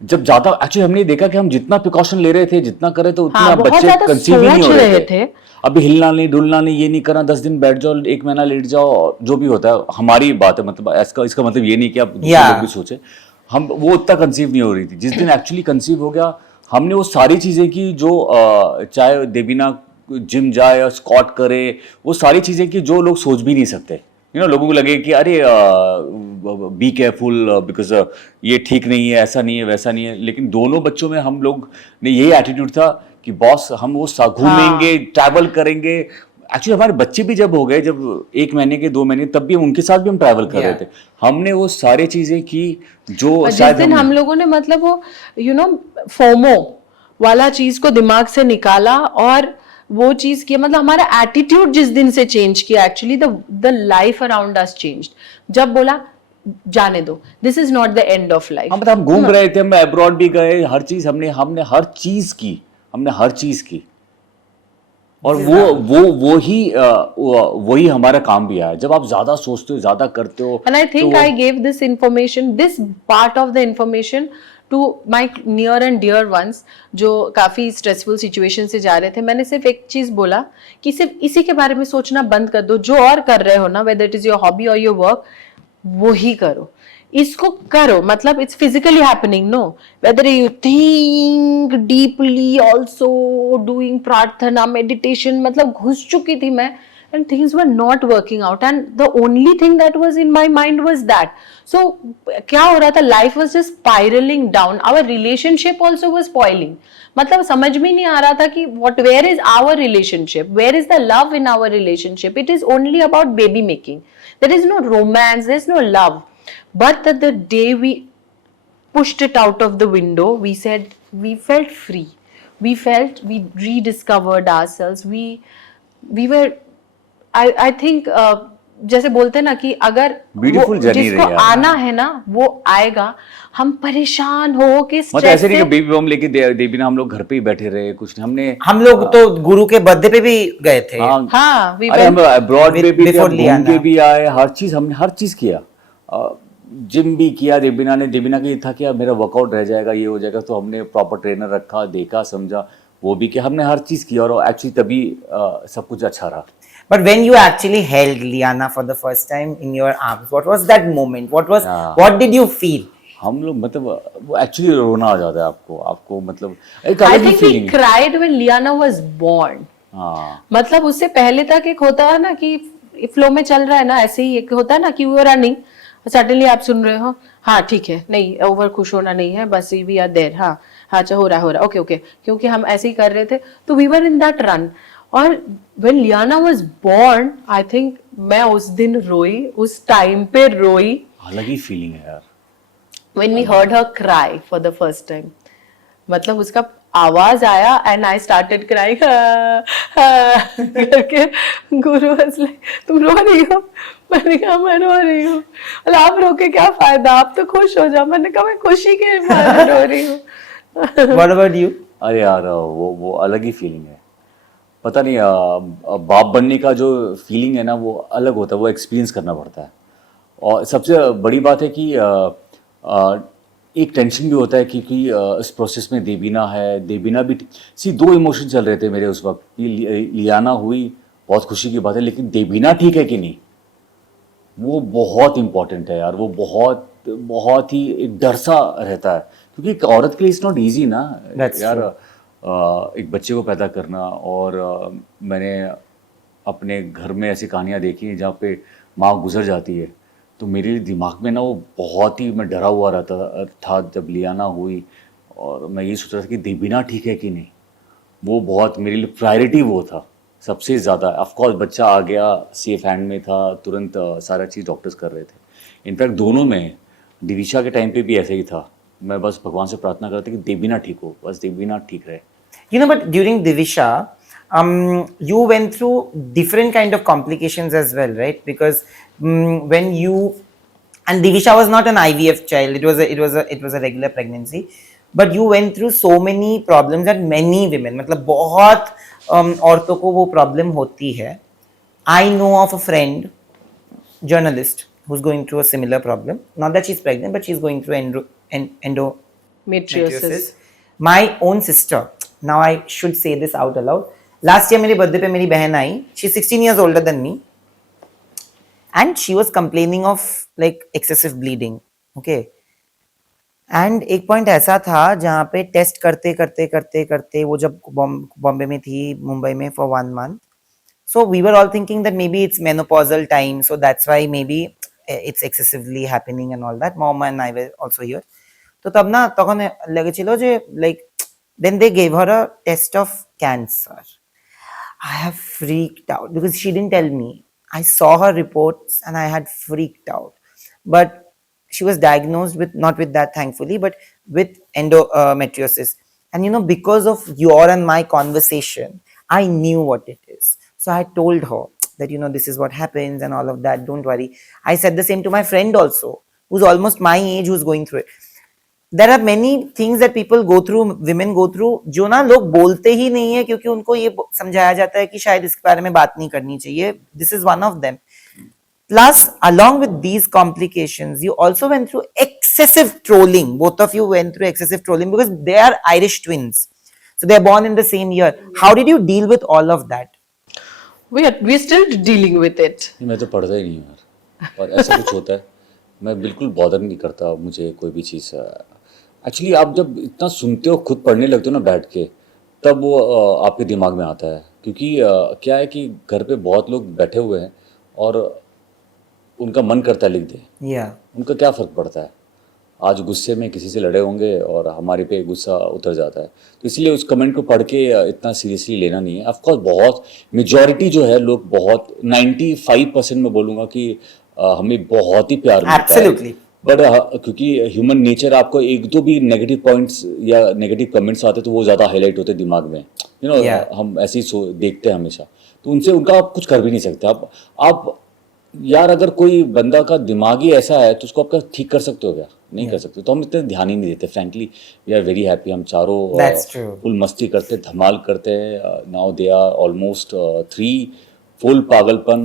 जब ज्यादा एक्चुअली हमने देखा कि हम जितना प्रिकॉशन ले रहे थे जितना कर रहे थे उतना हाँ, बहुत बच्चे ज्यादा कंसीव ही नहीं सोच हो रहे रहे थे। अभी हिलना नहीं डुलना नहीं ये नहीं करना 10 दिन बैठ जाओ 1 महीना लेट जाओ जो भी होता है हमारी बात है, मतलब इसका मतलब ये नहीं कि आप दूसरे लोग भी सोचे। हम वो उतना कंसीव नहीं हो रही थी। जिस दिन एक्चुअली कंसीव हो गया हमने वो सारी चीजें की जो चाहे देबीना जिम जाए या स्क्वाट करे, वो सारी चीजें की जो लोग सोच भी नहीं सकते। लोगों को लगे कि अरे बी केयरफुल बिकॉज ये ठीक नहीं है, ऐसा नहीं है, वैसा नहीं है। लेकिन दोनों बच्चों में हम लोग ने यही एटीट्यूड था कि बॉस हम वो घूमेंगे ट्रैवल करेंगे। एक्चुअली हमारे बच्चे भी जब हो गए, जब 1 महीने के 2 महीने, तब भी उनके साथ भी हम ट्रैवल कर रहे थे। हमने वो सारी चीजें की जो जिस दिन हम लोगों ने मतलब वो फोमो वाला चीज को दिमाग से निकाला और वो चीज की, मतलब हमारा एटीट्यूड जिस दिन से चेंज किया, actually the life around us changed. जब बोला जाने दो, this is not the end of life. मतलब हम घूम रहे थे, हम अब्रॉड भी गए, हर चीज हमने हर चीज की, हमने हर चीज की। और वही हमारा काम भी आया। जब आप ज्यादा सोचते हो ज्यादा करते हो। And I think I gave this information, this part of the information to my near and dear ones जो काफ़ी स्ट्रेसफुल सिचुएशन से जा रहे थे। मैंने सिर्फ एक चीज़ बोला कि सिर्फ इसी के बारे में सोचना बंद कर दो, जो और कर रहे हो ना, whether it is your hobby और योर वर्क, वो ही करो, इसको करो। मतलब it's physically happening, no, whether you think deeply, also doing प्रार्थना, मेडिटेशन, मतलब घुस चुकी थी मैं and things were not working out and the only thing that was in my mind was that. So क्या हो रहा था, life was just spiraling down, our relationship also was spoiling. मतलब समझ में नहीं आ रहा था कि where is our relationship, where is the love in our relationship? It is only about baby making, there is no romance, there is no love. But the day we pushed it out of the window, we said, we felt free, we rediscovered ourselves, we were I think जैसे बोलते हैं ना कि अगर जिसको आना है ना वो आएगा। हम परेशान हो के मतलब ऐसे नहीं कि बेबी बम लेके देबीना हम लोग घर पे ही बैठे रहे, कुछ नहीं। हम लोग तो गुरु के बर्थडे पे भी गए थे। हाँ, हम अब्रॉड में भी घूम के भी आए, हर चीज हमने हर चीज किया, जिम भी किया। देबीना के ये था कि मेरा वर्कआउट रह जाएगा, ये हो जाएगा, तो हमने प्रॉपर ट्रेनर रखा, देखा समझा, वो भी किया, हमने हर चीज की और एक्चुअली तभी सब कुछ अच्छा रहा। But when you actually held Liana for the first time in your arms, what was that moment? What did you feel? हम लोग मतलब वो एक्चुअली रोना आ जाता है आपको मतलब एक अलग ही feeling. I think we cried when Liana was born. हाँ, मतलब उससे पहले तक एक होता है ना कि फ्लो में चल रहा है ना, ऐसे ही एक होता है ना कि वो रनिंग, सडनली आप सुन रहे हो, हाँ ठीक है, नहीं ओवर खुश होना नहीं है, बस वी आर देयर, हाँ अच्छा हो रहा ओके, क्योंकि हम ऐसे ही कर रहे थे, तो we were in that run. और when Liana was born, I think मैं उस दिन रोई, उस टाइम पे रोई। अलग ही फीलिंग है यार। When we heard her cry for the first time, मतलब उसका आवाज आया and I started crying करके गुरु was like, तुम रो रही हो? मैंने कहा मैं रो रही हूँ। और आप रो के क्या फायदा, आप तो खुश हो जाओ। मैंने कहा मैं खुशी के मारे रो रही हूँ। What about you? अरे यार वो अलग ही फीलिंग है। पता नहीं बाप बनने का जो फीलिंग है ना वो अलग होता है, वो एक्सपीरियंस करना पड़ता है। और सबसे बड़ी बात है कि एक टेंशन भी होता है क्योंकि इस प्रोसेस में देबीना भी दो इमोशन चल रहे थे मेरे उस वक्त। लियाना हुई, बहुत खुशी की बात है, लेकिन देबीना ठीक है कि नहीं, वो बहुत इंपॉर्टेंट है यार। वो बहुत ही एक डर सा रहता है क्योंकि एक औरत के लिए इट्स नॉट ईजी ना यार, एक बच्चे को पैदा करना। और मैंने अपने घर में ऐसी कहानियाँ देखी हैं जहाँ पे माँ गुजर जाती है तो मेरे दिमाग में ना वो बहुत ही मैं डरा हुआ रहता था जब लियाना हुई, और मैं ये सोच रहा था कि देबीना ठीक है कि नहीं। वो बहुत मेरे लिए प्रायोरिटी वो था सबसे ज़्यादा। ऑफ कोर्स बच्चा आ गया, सेफ हैंड में था, तुरंत सारा चीज़ डॉक्टर्स कर रहे थे। इनफैक्ट दोनों में, दिविशा के टाइम पे भी ऐसे ही था। मैं बस भगवान से प्रार्थना करता कि देबीना ठीक हो, बस देबीना ठीक रहे। You know, but during Divisha, you went through different kind of complications as well, right? Because when you and Divisha was not an IVF child; it was a regular pregnancy. But you went through so many problems that many women, मतलब बहुत औरतों को वो problem होती है. I know of a friend, journalist, who's going through a similar problem. Not that she's pregnant, but she's going through endometriosis. My own sister, now I should say this out aloud. Last year मेरे birthday पे मेरी बहन आई. She's 16 years older than me, and she was complaining of like excessive bleeding. Okay. And एक point ऐसा था जहाँ पे test करते करते करते करते वो जब बॉम्बे में थी, मुंबई में for 1 month, so we were all thinking that maybe it's menopausal time, so that's why maybe it's excessively happening and all that. Mom and I were also here. তো তব না তখন লেগেছিল যে like then they gave her a test of cancer. I have freaked out because she didn't tell me. I saw her reports and I had freaked out. But she was diagnosed with, not with that thankfully, but with endometriosis. And you know, because of your and my conversation, I knew what it is. So I told her that, you know, this is what happens and all of that. Don't worry. I said the same to my friend also, who's almost my age, who's going through it. There are many things that people go through, women go through, जो ना लोग बोलते ही नहीं है क्योंकि उनको ये समझाया जाता है कि शायद इसके बारे में बात नहीं करनी चाहिए. This is one of them. Plus, along with these complications, you also went through excessive trolling. Both of you went through excessive trolling because they are Irish twins. So they are born in the same year. How did you deal with all of that? We're still dealing with it. मैं तो पढ़ता ही नहीं हूँ यार, और ऐसा कुछ होता है मैं बिल्कुल बॉदर नहीं करता मुझे कोई भी चीज़। एक्चुअली आप जब इतना सुनते हो, खुद पढ़ने लगते हो ना बैठ के, तब वो आपके दिमाग में आता है। क्योंकि क्या है कि घर पे बहुत लोग बैठे हुए हैं और उनका मन करता है लिख दे, Yeah. उनका क्या फ़र्क पड़ता है। आज गुस्से में किसी से लड़े होंगे और हमारे पे गुस्सा उतर जाता है, तो इसलिए उस कमेंट को पढ़ के इतना सीरियसली लेना नहीं है। ऑफकोर्स बहुत मेजॉरिटी जो है लोग, बहुत 95% मैं बोलूँगा कि हमें बहुत ही प्यार मिलता है। Absolutely. बट क्योंकि ह्यूमन नेचर, आपको एक दो भी नेगेटिव पॉइंट्स या नेगेटिव कमेंट्स आते तो वो ज़्यादा हाईलाइट होते दिमाग में, यू नो। Yeah. हम ऐसे ही देखते हैं हमेशा, तो उनसे उनका आप कुछ कर भी नहीं सकते। आप यार अगर कोई बंदा का दिमाग ही ऐसा है तो उसको आप ठीक कर सकते हो क्या? नहीं कर सकते। तो हम इतने ध्यान ही नहीं देते। Frankly we are very happy, हम चारों That's true. फुल मस्ती करते, धमाल करते हैं। Now they are almost 3 full पागलपन।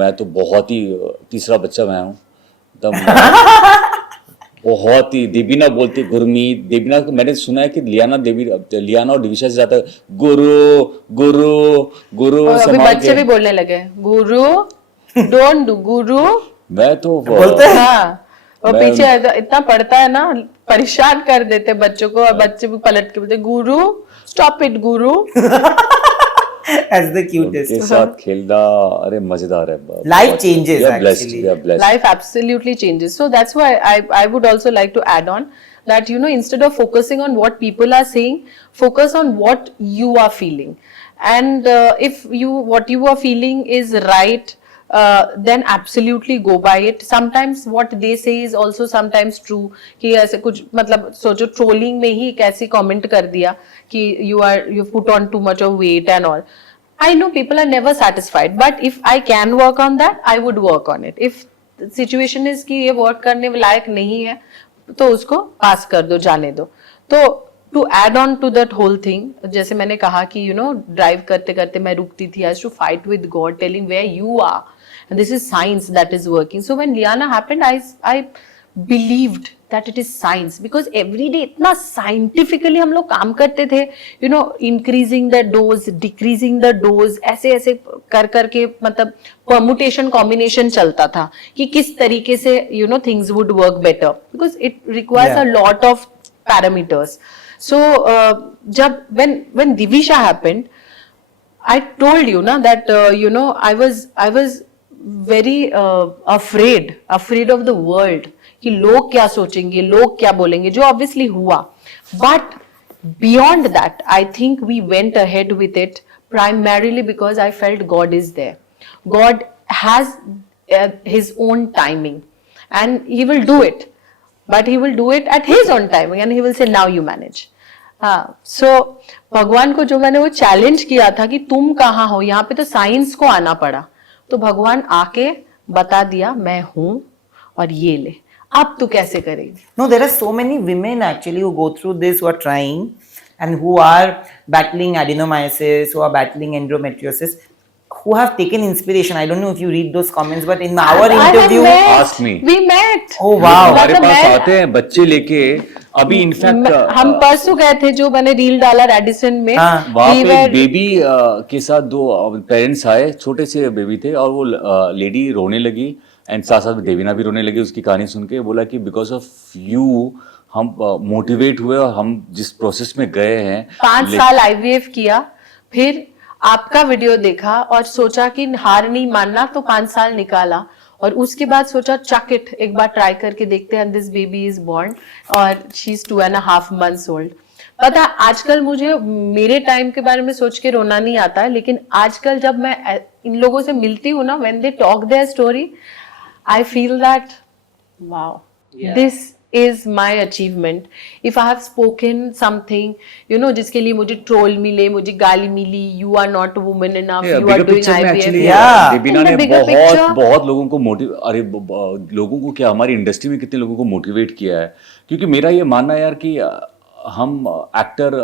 मैं तो बहुत ही तीसरा बच्चा मैं हूँ तब। बहुत ही देबीना बोलती गुरमीत, देबीना को मैंने सुना है कि लियाना और दिविशा से ज्यादा गुरु गुरु गुरु और अभी संभाल बच्चे के। भी बोलने लगे गुरु, डोंट डू गुरु। मैं तो बोलते हैं? हाँ, और पीछे इतना पढ़ता है ना, परेशान कर देते बच्चों को, और बच्चे भी पलट के बोलते गुरु, stop it Guru. As the cutest. उनके साथ खेलना अरे मजेदार है। Life changes, We are blessed, actually. we are blessed. Life absolutely changes. So that's why I would also like to add on that, you know, instead of focusing on what people are saying, focus on what you are feeling. And if what you are feeling is right, then absolutely go by it. Sometimes what they say is also sometimes true. कि ऐसे कुछ मतलब सोचो trolling में ही एक ऐसी comment कर दिया कि you put on too much of weight and all. I know people are never satisfied, but if I can work on that, I would work on it. If the situation is कि ये work करने लायक नहीं है तो उसको पास कर दो, जाने दो। तो to add on to that whole thing, जैसे मैंने कहा कि यू नो ड्राइव करते करते मैं रुकती थी, I to fight with God telling where you are, and this is science that is working. So when Liana happened, I believed that it is science, because every day इतना scientifically हम लोग काम करते थे, you know, increasing the dose, decreasing the dose, ऐसे ऐसे कर करके मतलब permutation combination चलता था कि किस तरीके से you know things would work better, because it requires a lot of parameters. So जब when Divisha happened, I told you ना that you know I was very afraid of the world कि लोग क्या सोचेंगे, लोग क्या बोलेंगे, जो ऑब्वियसली हुआ. But beyond that, I think we went ahead with it primarily because I felt God is there. God has his own timing and he will do it, but he will do it at his own timing and he will say now you manage. हाँ, so भगवान को जो मैंने वो challenge किया था कि तुम कहाँ हो, यहाँ पे तो साइंस को आना पड़ा, तो भगवान आके बता दिया मैं हूं और ये ले, अब तू कैसे करेगी. No, there are so many women actually who go through this, who are trying and who are battling adenomyosis, who are battling endometriosis, who have taken inspiration. I don't know if you read those comments, but in our I have interview, met. Ask me. We met. oh wow, हमारे मतलब पास मैं- आते हैं बच्चे लेके. अभी in fact हम परसों गए थे, जो मैंने रील डाला रेडिसन में. हाँ, वहाँ We पे were- बेबी के साथ दो पेरेंट्स आए, छोटे से बेबी थे, और वो लेडी रोने लगी एंड साथ साथ देवीना भी रोने लगी उसकी कहानी सुन के. बोला कि बिकॉज ऑफ यू हम मोटिवेट हुए और हम जिस प्रोसेस में गए हैं 5 साल IVF किया, फिर आपका वीडियो देखा और सोचा कि हार नहीं मानना, तो 5 साल निकाला और उसके बाद सोचा चक इट, एक बार ट्राई करके देखते हैं. दिस बेबी इज बॉर्न और शी इज 2.5 months ओल्ड. पता आजकल मुझे मेरे टाइम के बारे में सोच के रोना नहीं आता है, लेकिन आजकल जब मैं इन लोगों से मिलती हूँ ना, when they talk their story, I feel that, wow, this is my achievement. If I have spoken something, you know, जिसके लिए मुझे ट्रोल मिले, मुझे गाली मिली, you are not a woman enough, you are bigger doing picture में IVF. Actually Yeah. Devina In the ने bigger picture- बहुत लोगों को लोगों को क्या, हमारी इंडस्ट्री में कितने लोगों को मोटिवेट किया है. क्योंकि मेरा ये मानना है यार कि हम एक्टर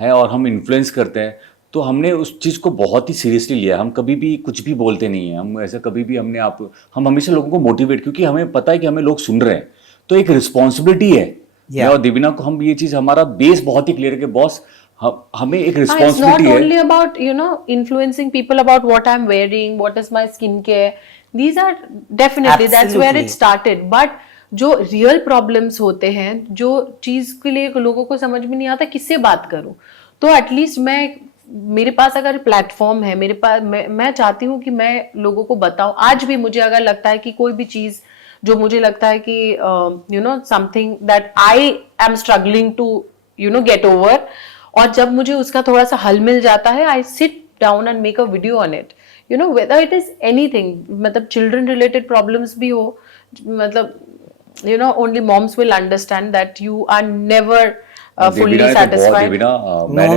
हैं और हम इन्फ्लुएंस करते हैं, तो हमने उस चीज़ को बहुत ही सीरियसली लिया. हम कभी भी कुछ भी बोलते नहीं हैं, हम ऐसा कभी भी हम हमेशा लोगों को मोटिवेट, क्योंकि हमें पता है कि हमें लोग सुन रहे हैं, तो एक रिस्पॉन्सिबिलिटी है. मैं और देवीना को हम ये चीज़, हमारा बेस बहुत ही क्लियर है कि बॉस हमें एक It's not रिस्पॉन्सिबिलिटी है. only about, you know, influencing people about what I'm wearing, what is my skincare. These are definitely, that's where Absolutely. it started. But जो रियल प्रॉब्लम्स होते हैं, जो चीज के लिए लोगों को समझ में नहीं आता किससे बात करूं, तो एटलीस्ट मेरे पास अगर प्लेटफॉर्म है, मेरे पास मैं चाहती हूँ कि मैं लोगों को बताऊं. आज भी मुझे अगर लगता है कि कोई भी चीज जो मुझे लगता है कि you know something that I am struggling to you know get over, और जब मुझे उसका थोड़ा सा हल मिल जाता है, I sit down and make a video on it. You know whether it is anything, मतलब चिल्ड्रन रिलेटेड प्रॉब्लम्स भी हो, मतलब you know only moms will understand that you are never fully Devina ने तो बहुत, satisfied. देवीना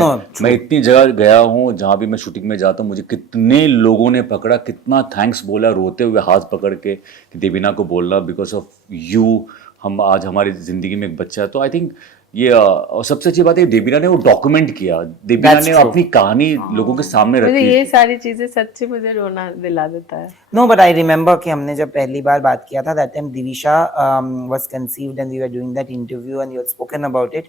no, मैं इतनी जगह गया हूँ जहाँ भी मैं शूटिंग में जाता हूँ, मुझे कितने लोगों ने पकड़ा, कितना थैंक्स बोला, रोते हुए हाथ पकड़ के कि देवीना को बोलना बिकॉज ऑफ यू हम आज हमारी जिंदगी में एक बच्चा है. तो आई थिंक ये और सबसे अच्छी बात है देवीना ने वो डॉक्यूमेंट किया, देवीना That's ने true. अपनी कहानी लोगों के सामने मुझे रखी. ये सारी चीजें सच्ची मुझे रोना दिला देता है. no, but I remember कि हमने जब पहली बार बात किया था, that time Divisha was conceived and we were doing that interview and you had spoken about it.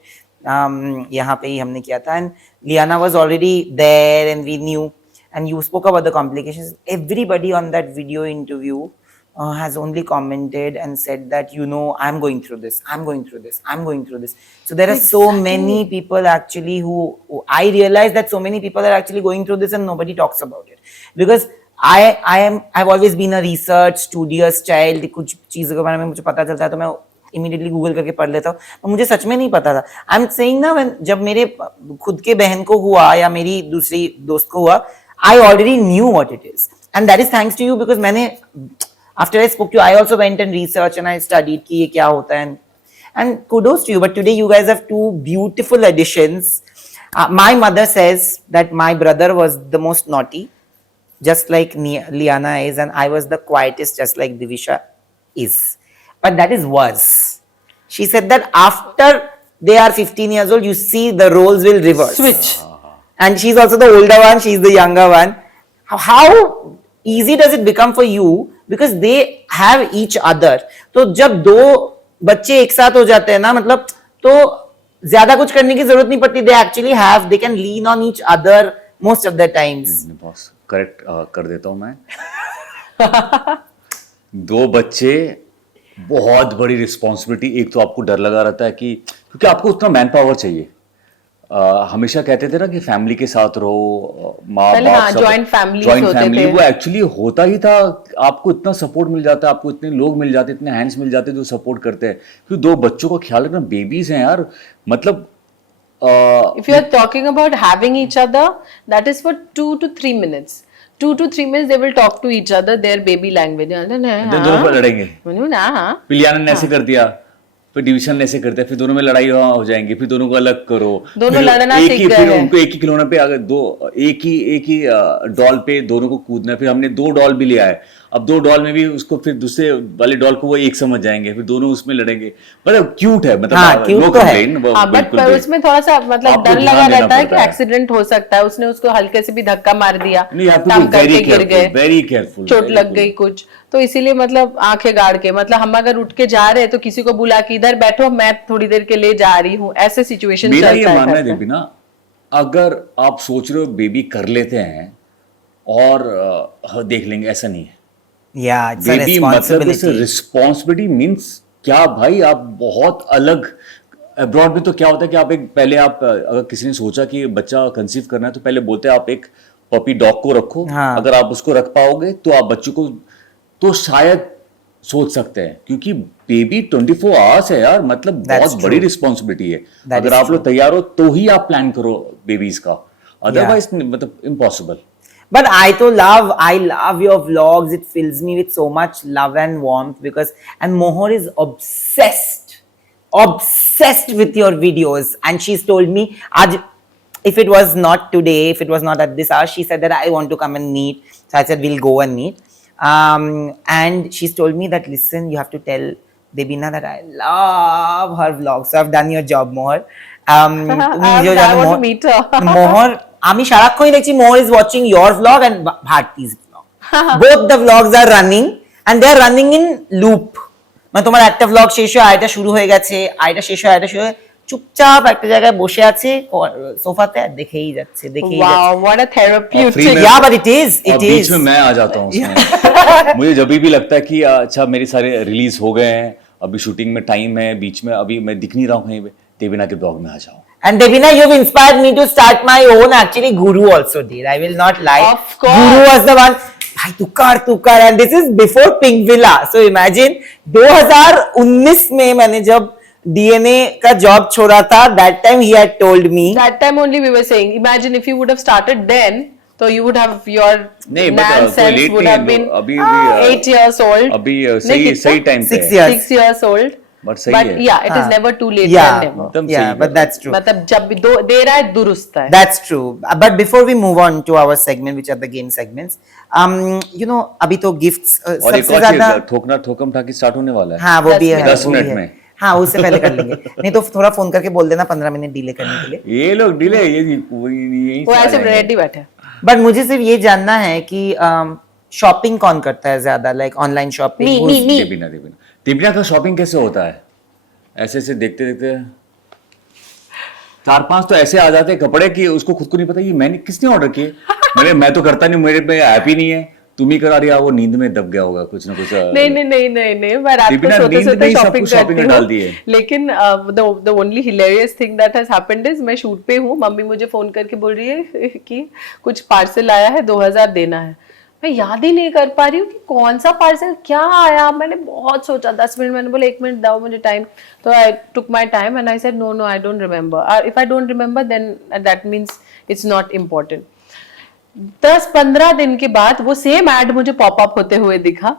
यहाँ पे ही हमने किया था and Liana was already there and we knew and you spoke about the complications. Everybody on that video interview has only commented and said that, you know, I'm going through this, I'm going through this, I'm going through this. So there are so many people actually who I realize that so many people are actually going through this and nobody talks about it. Because I've always been a research studious child. कुछ चीज़ों के बारे में मुझे पता चलता है तो मैं इमीडिएटली गूगल करके पढ़ लेता हूँ, पर मुझे सच में नहीं पता था. आई एम सेइंग ना, जब मेरे खुद के बहन को हुआ या मेरी दूसरी दोस्त को हुआ, I already knew what it is and that is thanks to you, because मैंने after I spoke to you, I also went and researched and I studied कि ये क्या होता है, and kudos to you. But today you guys have two beautiful additions. My mother says that my brother was the most naughty, just like Liana is, and I was the quietest, just like Divisha is. But that is worse. She said that after they are 15 years old, you see the roles will reverse. Switch. And she's also the older one, she's the younger one. How easy does it become for you, because they have each other? तो जब दो बच्चे एक साथ हो जाते हैं ना, मतलब तो ज्यादा कुछ करने की जरूरत नहीं पड़ती. they actually have, they can lean on each other most of the times. Boss correct कर देता हूँ मैं. दो बच्चे, बहुत बड़ी रिस्पॉन्सिबिलिटी. एक तो आपको डर लगा रहता है कि क्योंकि आपको उतना मैन पावर चाहिए. हमेशा कहते थे ना कि फैमिली के साथ रहो, माँ पहले बाप हाँ, सब joint families joint होते family, थे. वो एक्चुअली होता ही था. आपको इतना सपोर्ट मिल जाता है, आपको इतने लोग मिल जाते हैं, इतने हैंड्स मिल जाते हैं जो सपोर्ट करते हैं, फिर 2 बच्चों का ख्याल रखना, बेबीज हैं यार, मतलब If you are talking about having each other, that is for 2 to 3 minutes. 2 to 3 minutes they will talk to each other their baby language. दोनों पर लड़ेंगे, फिर लियाना ने ऐसे कर दिया, फिर डिवीजन ने ऐसे कर दिया, फिर दोनों में लड़ाई हो जाएंगी, फिर दोनों को अलग करो, दोनों फिर लड़ना एक सीख ही, गए फिर हैं। उनको एक ही खिलौने पे अगर एक ही डॉल पे दोनों को कूदना है, फिर हमने 2 डॉल भी लिया है, अब 2 डॉल में भी उसको फिर दूसरे वाले डॉल को वो एक समझ जाएंगे, फिर दोनों उसमें लड़ेंगे, मतलब क्यूट है, मतलब हाँ, cute नो तो है। कंप्लेन, हाँ, बट पर उसमें थोड़ा सा मतलब आपको डर ध्यान लगा देना रहता है कि पड़ता है। एक्सीडेंट हो सकता है, उसने उसको हल्के से भी धक्का मार दिया, नहीं, you have to काम be करके very गिर गए, careful, very careful, चोट very लग cool. गई कुछ, तो इसीलिए मतलब आंखें गाड़ के, मतलब हम अगर उठ के जा रहे हैं तो किसी को बुला के इधर बैठो, मैं थोड़ी देर के लिए जा रही हूँ, ऐसे सिचुएशन मेरा ये चलता है मानना है घर पे। दीपिना, अगर आप सोच रहे हो बेबी कर लेते हैं और देख लेंगे, ऐसा नहीं है। Yeah, it's a बेबी मतलब responsibility. रिस्पॉन्सिबिलिटी मीन्स क्या भाई, आप बहुत अलग, अब्रॉड में तो क्या होता है कि आप एक पहले आप अगर किसी ने सोचा कि बच्चा कंसीव करना है तो पहले बोलते हैं आप एक पपी डॉग को रखो, हाँ। अगर आप उसको रख पाओगे तो आप बच्चों को तो शायद सोच सकते हैं, क्योंकि बेबी 24 आवर्स है यार, मतलब That's बहुत बड़ी true. रिस्पॉन्सिबिलिटी है। That अगर is आप लोग तैयार हो तो ही आप प्लान करो बेबीज का, अदरवाइज मतलब impossible. But I love your vlogs. It fills me with so much love and warmth because, and Mohor is obsessed with your videos. And she's told me, if it was not today, if it was not at this hour, she said that I want to come and meet. So I said, we'll go and meet. And she's told me that, listen, you have to tell Debina that I love her vlogs. So I've done your job, Mohor. তুমি নিজেও I জানো want to Mohor- meet her. মোহর আমি সারাক্ষণই দেখছি মোহর is watching your vlog and Bharti's vlog. Both the vlogs are running and they are running in loop. মানে তোমার একটা vlog শেষ হয়ে আরেকটা শুরু হয়ে গেছে, আরেকটা শেষ হয়ে আরেকটা শুরু হয়ে, চুপচাপ একটা জায়গায় বসে আছে সোফাতে আর দেখেই যাচ্ছে। Wow, what a therapeutic. free में- Yeah, but it is. और बीच में मैं आ जाता हूँ उसमें। मुझे जब भी लगता है कि अच्छा मेरे सारे रिलीज हो गए हैं, अभी शूटिंग में टाइम है, बीच में अभी मैं दिख नहीं रहा हूँ कहीं पे, देविना के ब्लॉग में आ जाओ। And Devina, you've inspired me to start my own. Actually, Guru also did. I will not lie. Of course. Guru was the one. Bhai, tukar. And this is before Pink Villa. So imagine, 2019 में मैंने जब DNA का job छोड़ा था, that time he had told me. That time only we were saying, imagine if you would have started then, so you would have your नहीं, but Nan कोई sense late would नहीं have है, been अभी भी 8 years old. अभी नहीं, सही कितना? सही टाइम पे 6 है। years. 6 years old. बट सही But है। yeah, it is हाँ. never too late Yeah, than never. एकदम yeah, सही but है। that's true. मतलब जब भी दे रहा है दुरुस्त है. That's true. But before we move on to our segment, which are the game segments, you know, अभी तो gifts और एक सबसे और ज्यादा, चीज, ठोकना ठोकम ठाकी स्टार्ट होने वाला है। हाँ वो भी है, 10 वो भी मिनट है। में। हाँ उससे पहले कर लेंगे, नहीं तो थोड़ा फोन करके बोल देना 15 मिनट डिले करने के लिए। ये लोग डिले, ये यहीं वो से आ ऐसे जाएंगे। रेडी बैठे. बट मुझे सिर्फ ये जानना है कि शॉपिंग कौन करता है ज्यादा, like online shopping? Me. Devina का शॉपिंग कैसे होता है? ऐसे ऐसे देखते देखते 4-5 तो ऐसे आ जाते हैं कपड़े कि उसको खुद को नहीं पता ये मैंने किसने ऑर्डर किए। मैं तो करता नहीं, मेरे पे ऐप ही नहीं है, तुम ही करा रही, वो नींद में दब गया होगा कुछ ना कुछ। नहीं मैं रात को दीपिना, सोते नींद सोते में ही सब शॉपिंग कुछ shopping करती में डाल हूँ, दिए। लेकिन the only hilarious thing that has happened is मैं शूट पे हूँ, मम्मी मुझे फोन करके बोल रही है कि कुछ पार्सल आया है, 2000 देना है। मैं याद ही नहीं कर पा रही हूँ कि कौन सा पार्सल क्या आया। मैंने बहुत सोचा, 10 मिनट, मैंने बोला 1 मिनट दो मुझे टाइम, तो I took my time and I said no I don't remember, if I don't remember then that means it's not important. 10-15 दिन के बाद वो सेम एड मुझे पॉपअप होते हुए दिखा,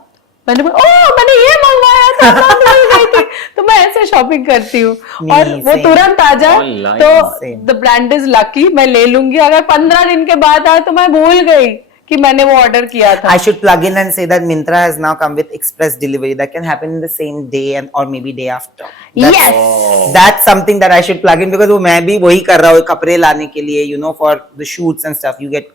मैंने बोला ओह मैंने ये मंगवाया था, मैं भूल गई थी। तो मैं ऐसे शॉपिंग करती हूँ और वो same. तुरंत आ जाए Online, तो same. The brand is lucky, मैं ले लूंगी। अगर 15 दिन के बाद आए तो मैं भूल गई कि मैंने वो ऑर्डर किया था। I should plug in and say that Myntra has now come with express delivery that can happen in the same day and or maybe day after. That's something that I should plug in because वो मैं भी वही कर रहा हूँ कपड़े लाने के लिए, you know, for the shoots and stuff. You get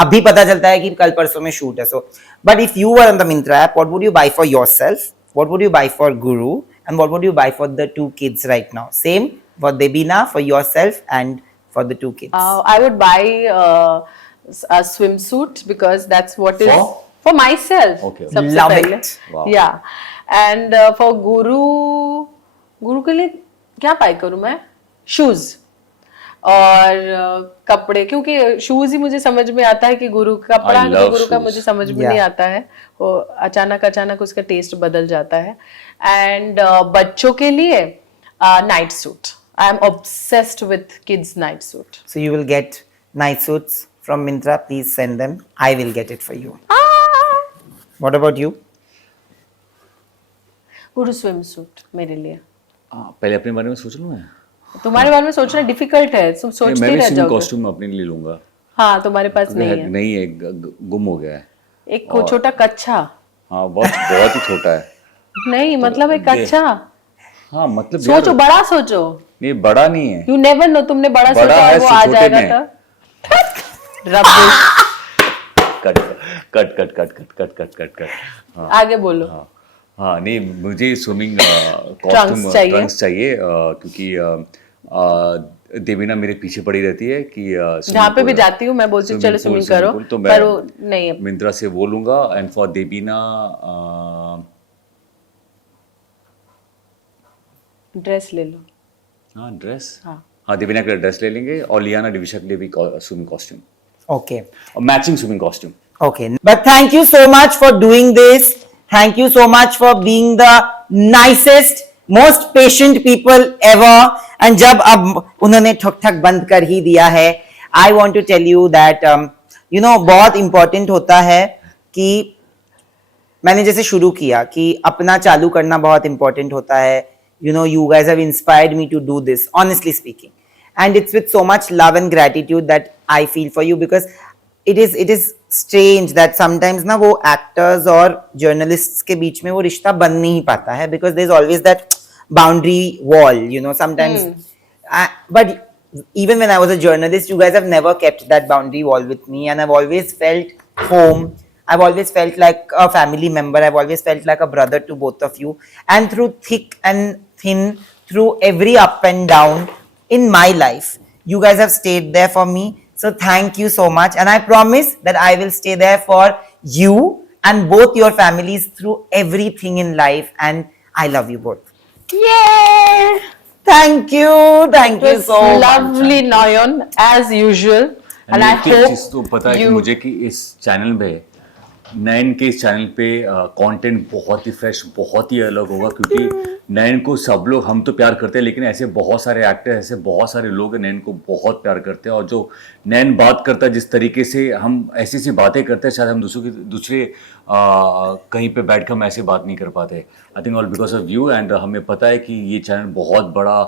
अभी पता चलता है कि कल परसों में शूट है। So, but if you were on the Myntra app, what would you buy for yourself? What would you buy for Guru? And what would you buy for the 2 kids right now? Same for Debina, for yourself, and for the 2 kids. I would buy a swimsuit because that's what is for myself. Okay. सबसे Love पहले. it. Wow. Yeah, and for Guru के लिए क्या buy करूँ मैं? Shoes. और कपड़े, क्योंकि शूज ही मुझे समझ में आता है कि गुरु कपड़ा I love गुरु का shoes. मुझे समझ में Yeah. नहीं आता है, वो अचानक उसका टेस्ट बदल जाता है. एंड बच्चों के लिए night suit, I am obsessed with kids night suit. So you will get night suits from Myntra. Please send them. I will get it for you. What about you? Guru swim suit मेरे लिए. पहले अपने बारे में सोच लूं मैं. तुम्हारे बारे में सोचना डिफिकल्ट है, तुम मैं सोचते भी रह स्विमिंग जाओगे. कॉस्ट्यूम अपने लिए लूंगा. हाँ, तुम्हारे पास नहीं है. नहीं है, गुम हो गया है. एक छोटा कच्चा. हाँ, बहुत ही छोटा है. नहीं, मतलब एक कच्चा. हाँ, मतलब सोचो, बड़ा सोचो. नहीं, बड़ा नहीं है. यू नेवर नो, तुमने बड़ा बड़ा सोचा है, और वो आ छोटे जाएगा में. तो रबिश. कट. हाँ. आगे बोलो. हाँ, नहीं, मुझे स्विमिंग Trunks कॉस्ट्यूम चाहिए. ट्रंक्स चाहिए, क्योंकि देवीना मेरे पीछे पड़ी रहती है कि जहाँ पे भी जाती हूँ मैं बोलती हूँ चलो स्विमिंग करो, तो पर वो नहीं है. मिंत्रा से वो लूंगा. एंड फॉर देवीना ड्रेस ले लो. हाँ, ड्रेस. हाँ. हाँ, देवीना के लिए ड्रेस ले लेंगे और लियाना डिविशा के लिए भी स्विमिंग कॉस्ट्यूम Okay. और matching swimming costume. Okay. But thank you so much for doing this. Thank you so much for being the nicest, most patient people ever. And जब अब उन्होंने ठक ठक बंद कर ही दिया है, I want to tell you that you know बहुत important होता है कि मैंने जैसे शुरू किया कि अपना चालू करना बहुत important होता है. You know, you guys have inspired me to do this, honestly speaking. And it's with so much love and gratitude that I feel for you, because it is strange that sometimes ना वो actors और journalists के बीच में वो रिश्ता बन नहीं पाता है, because there's always that boundary wall, you know, sometimes. But even when I was a journalist, you guys have never kept that boundary wall with me, and I've always felt home. I've always felt like a family member. I've always felt like a brother to both of you. And through thick and thin, through every up and down in my life, you guys have stayed there for me. So thank you so much. And I promise that I will stay there for you and both your families through everything in life. And I love you both. Yay! Thank you. Thank you so much. Lovely Nayan as usual. And I एक चीज hope तो पता है कि मुझे कि इस channel पे नयन के इस चैनल पे कंटेंट बहुत ही फ्रेश, बहुत ही अलग होगा, क्योंकि नयन को सब लोग, हम तो प्यार करते हैं, लेकिन ऐसे बहुत सारे एक्टर, ऐसे बहुत सारे लोग नयन को बहुत प्यार करते हैं. और जो नयन बात करता है, जिस तरीके से हम ऐसी ऐसी बातें करते हैं, शायद हम दूसरे कहीं पे बैठ कर हम ऐसे बात नहीं कर पाते. I think all because of you. And हमें पता है कि ये चैनल बहुत बड़ा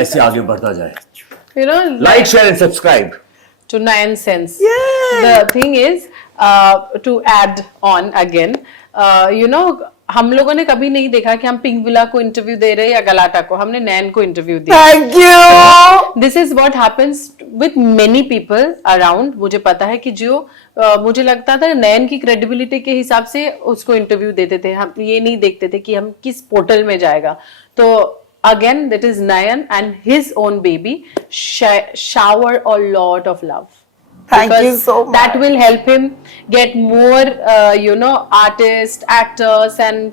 ऐसे आगे बढ़ता जाए. you know, like, share and subscribe to Nayan sense. Yay! The thing is, to add on again, you know, हम लोगों ने कभी नहीं देखा कि हम पिंक विला को इंटरव्यू दे रहे हैं या गलाटा को. हमने नैन को इंटरव्यू दिया. Thank you. This is what happens with many people around. मुझे पता है कि जो मुझे लगता था नैन की क्रेडिबिलिटी के हिसाब से उसको इंटरव्यू देते थे, हम ये नहीं देखते थे कि हम किस पोर्टल में जाएगा. तो again, that is Nayan and his own baby shower a lot of love. Thank you Because so much. that will help him get more you know, artists, actors and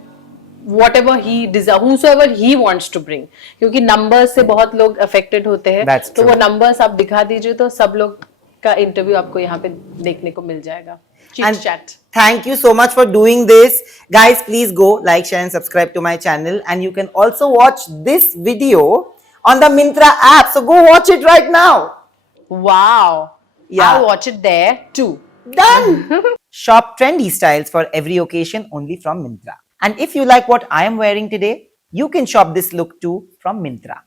whatever he desires, whosoever he wants to bring. क्योंकि numbers से बहुत लोग affected होते हैं. That's तो true. वो numbers आप दिखा दीजिए तो सब लोग का इंटरव्यू आपको यहाँ पे देखने को मिल जाएगा. Chit And chat. thank you so much for doing this. Guys, please go like, share and subscribe to my channel. And you can also watch this video on the Myntra app. So go watch it right now. Wow. Yeah. I'll watch it there too. Done. Shop trendy styles for every occasion only from Myntra. And if you like what I am wearing today, you can shop this look too from Myntra.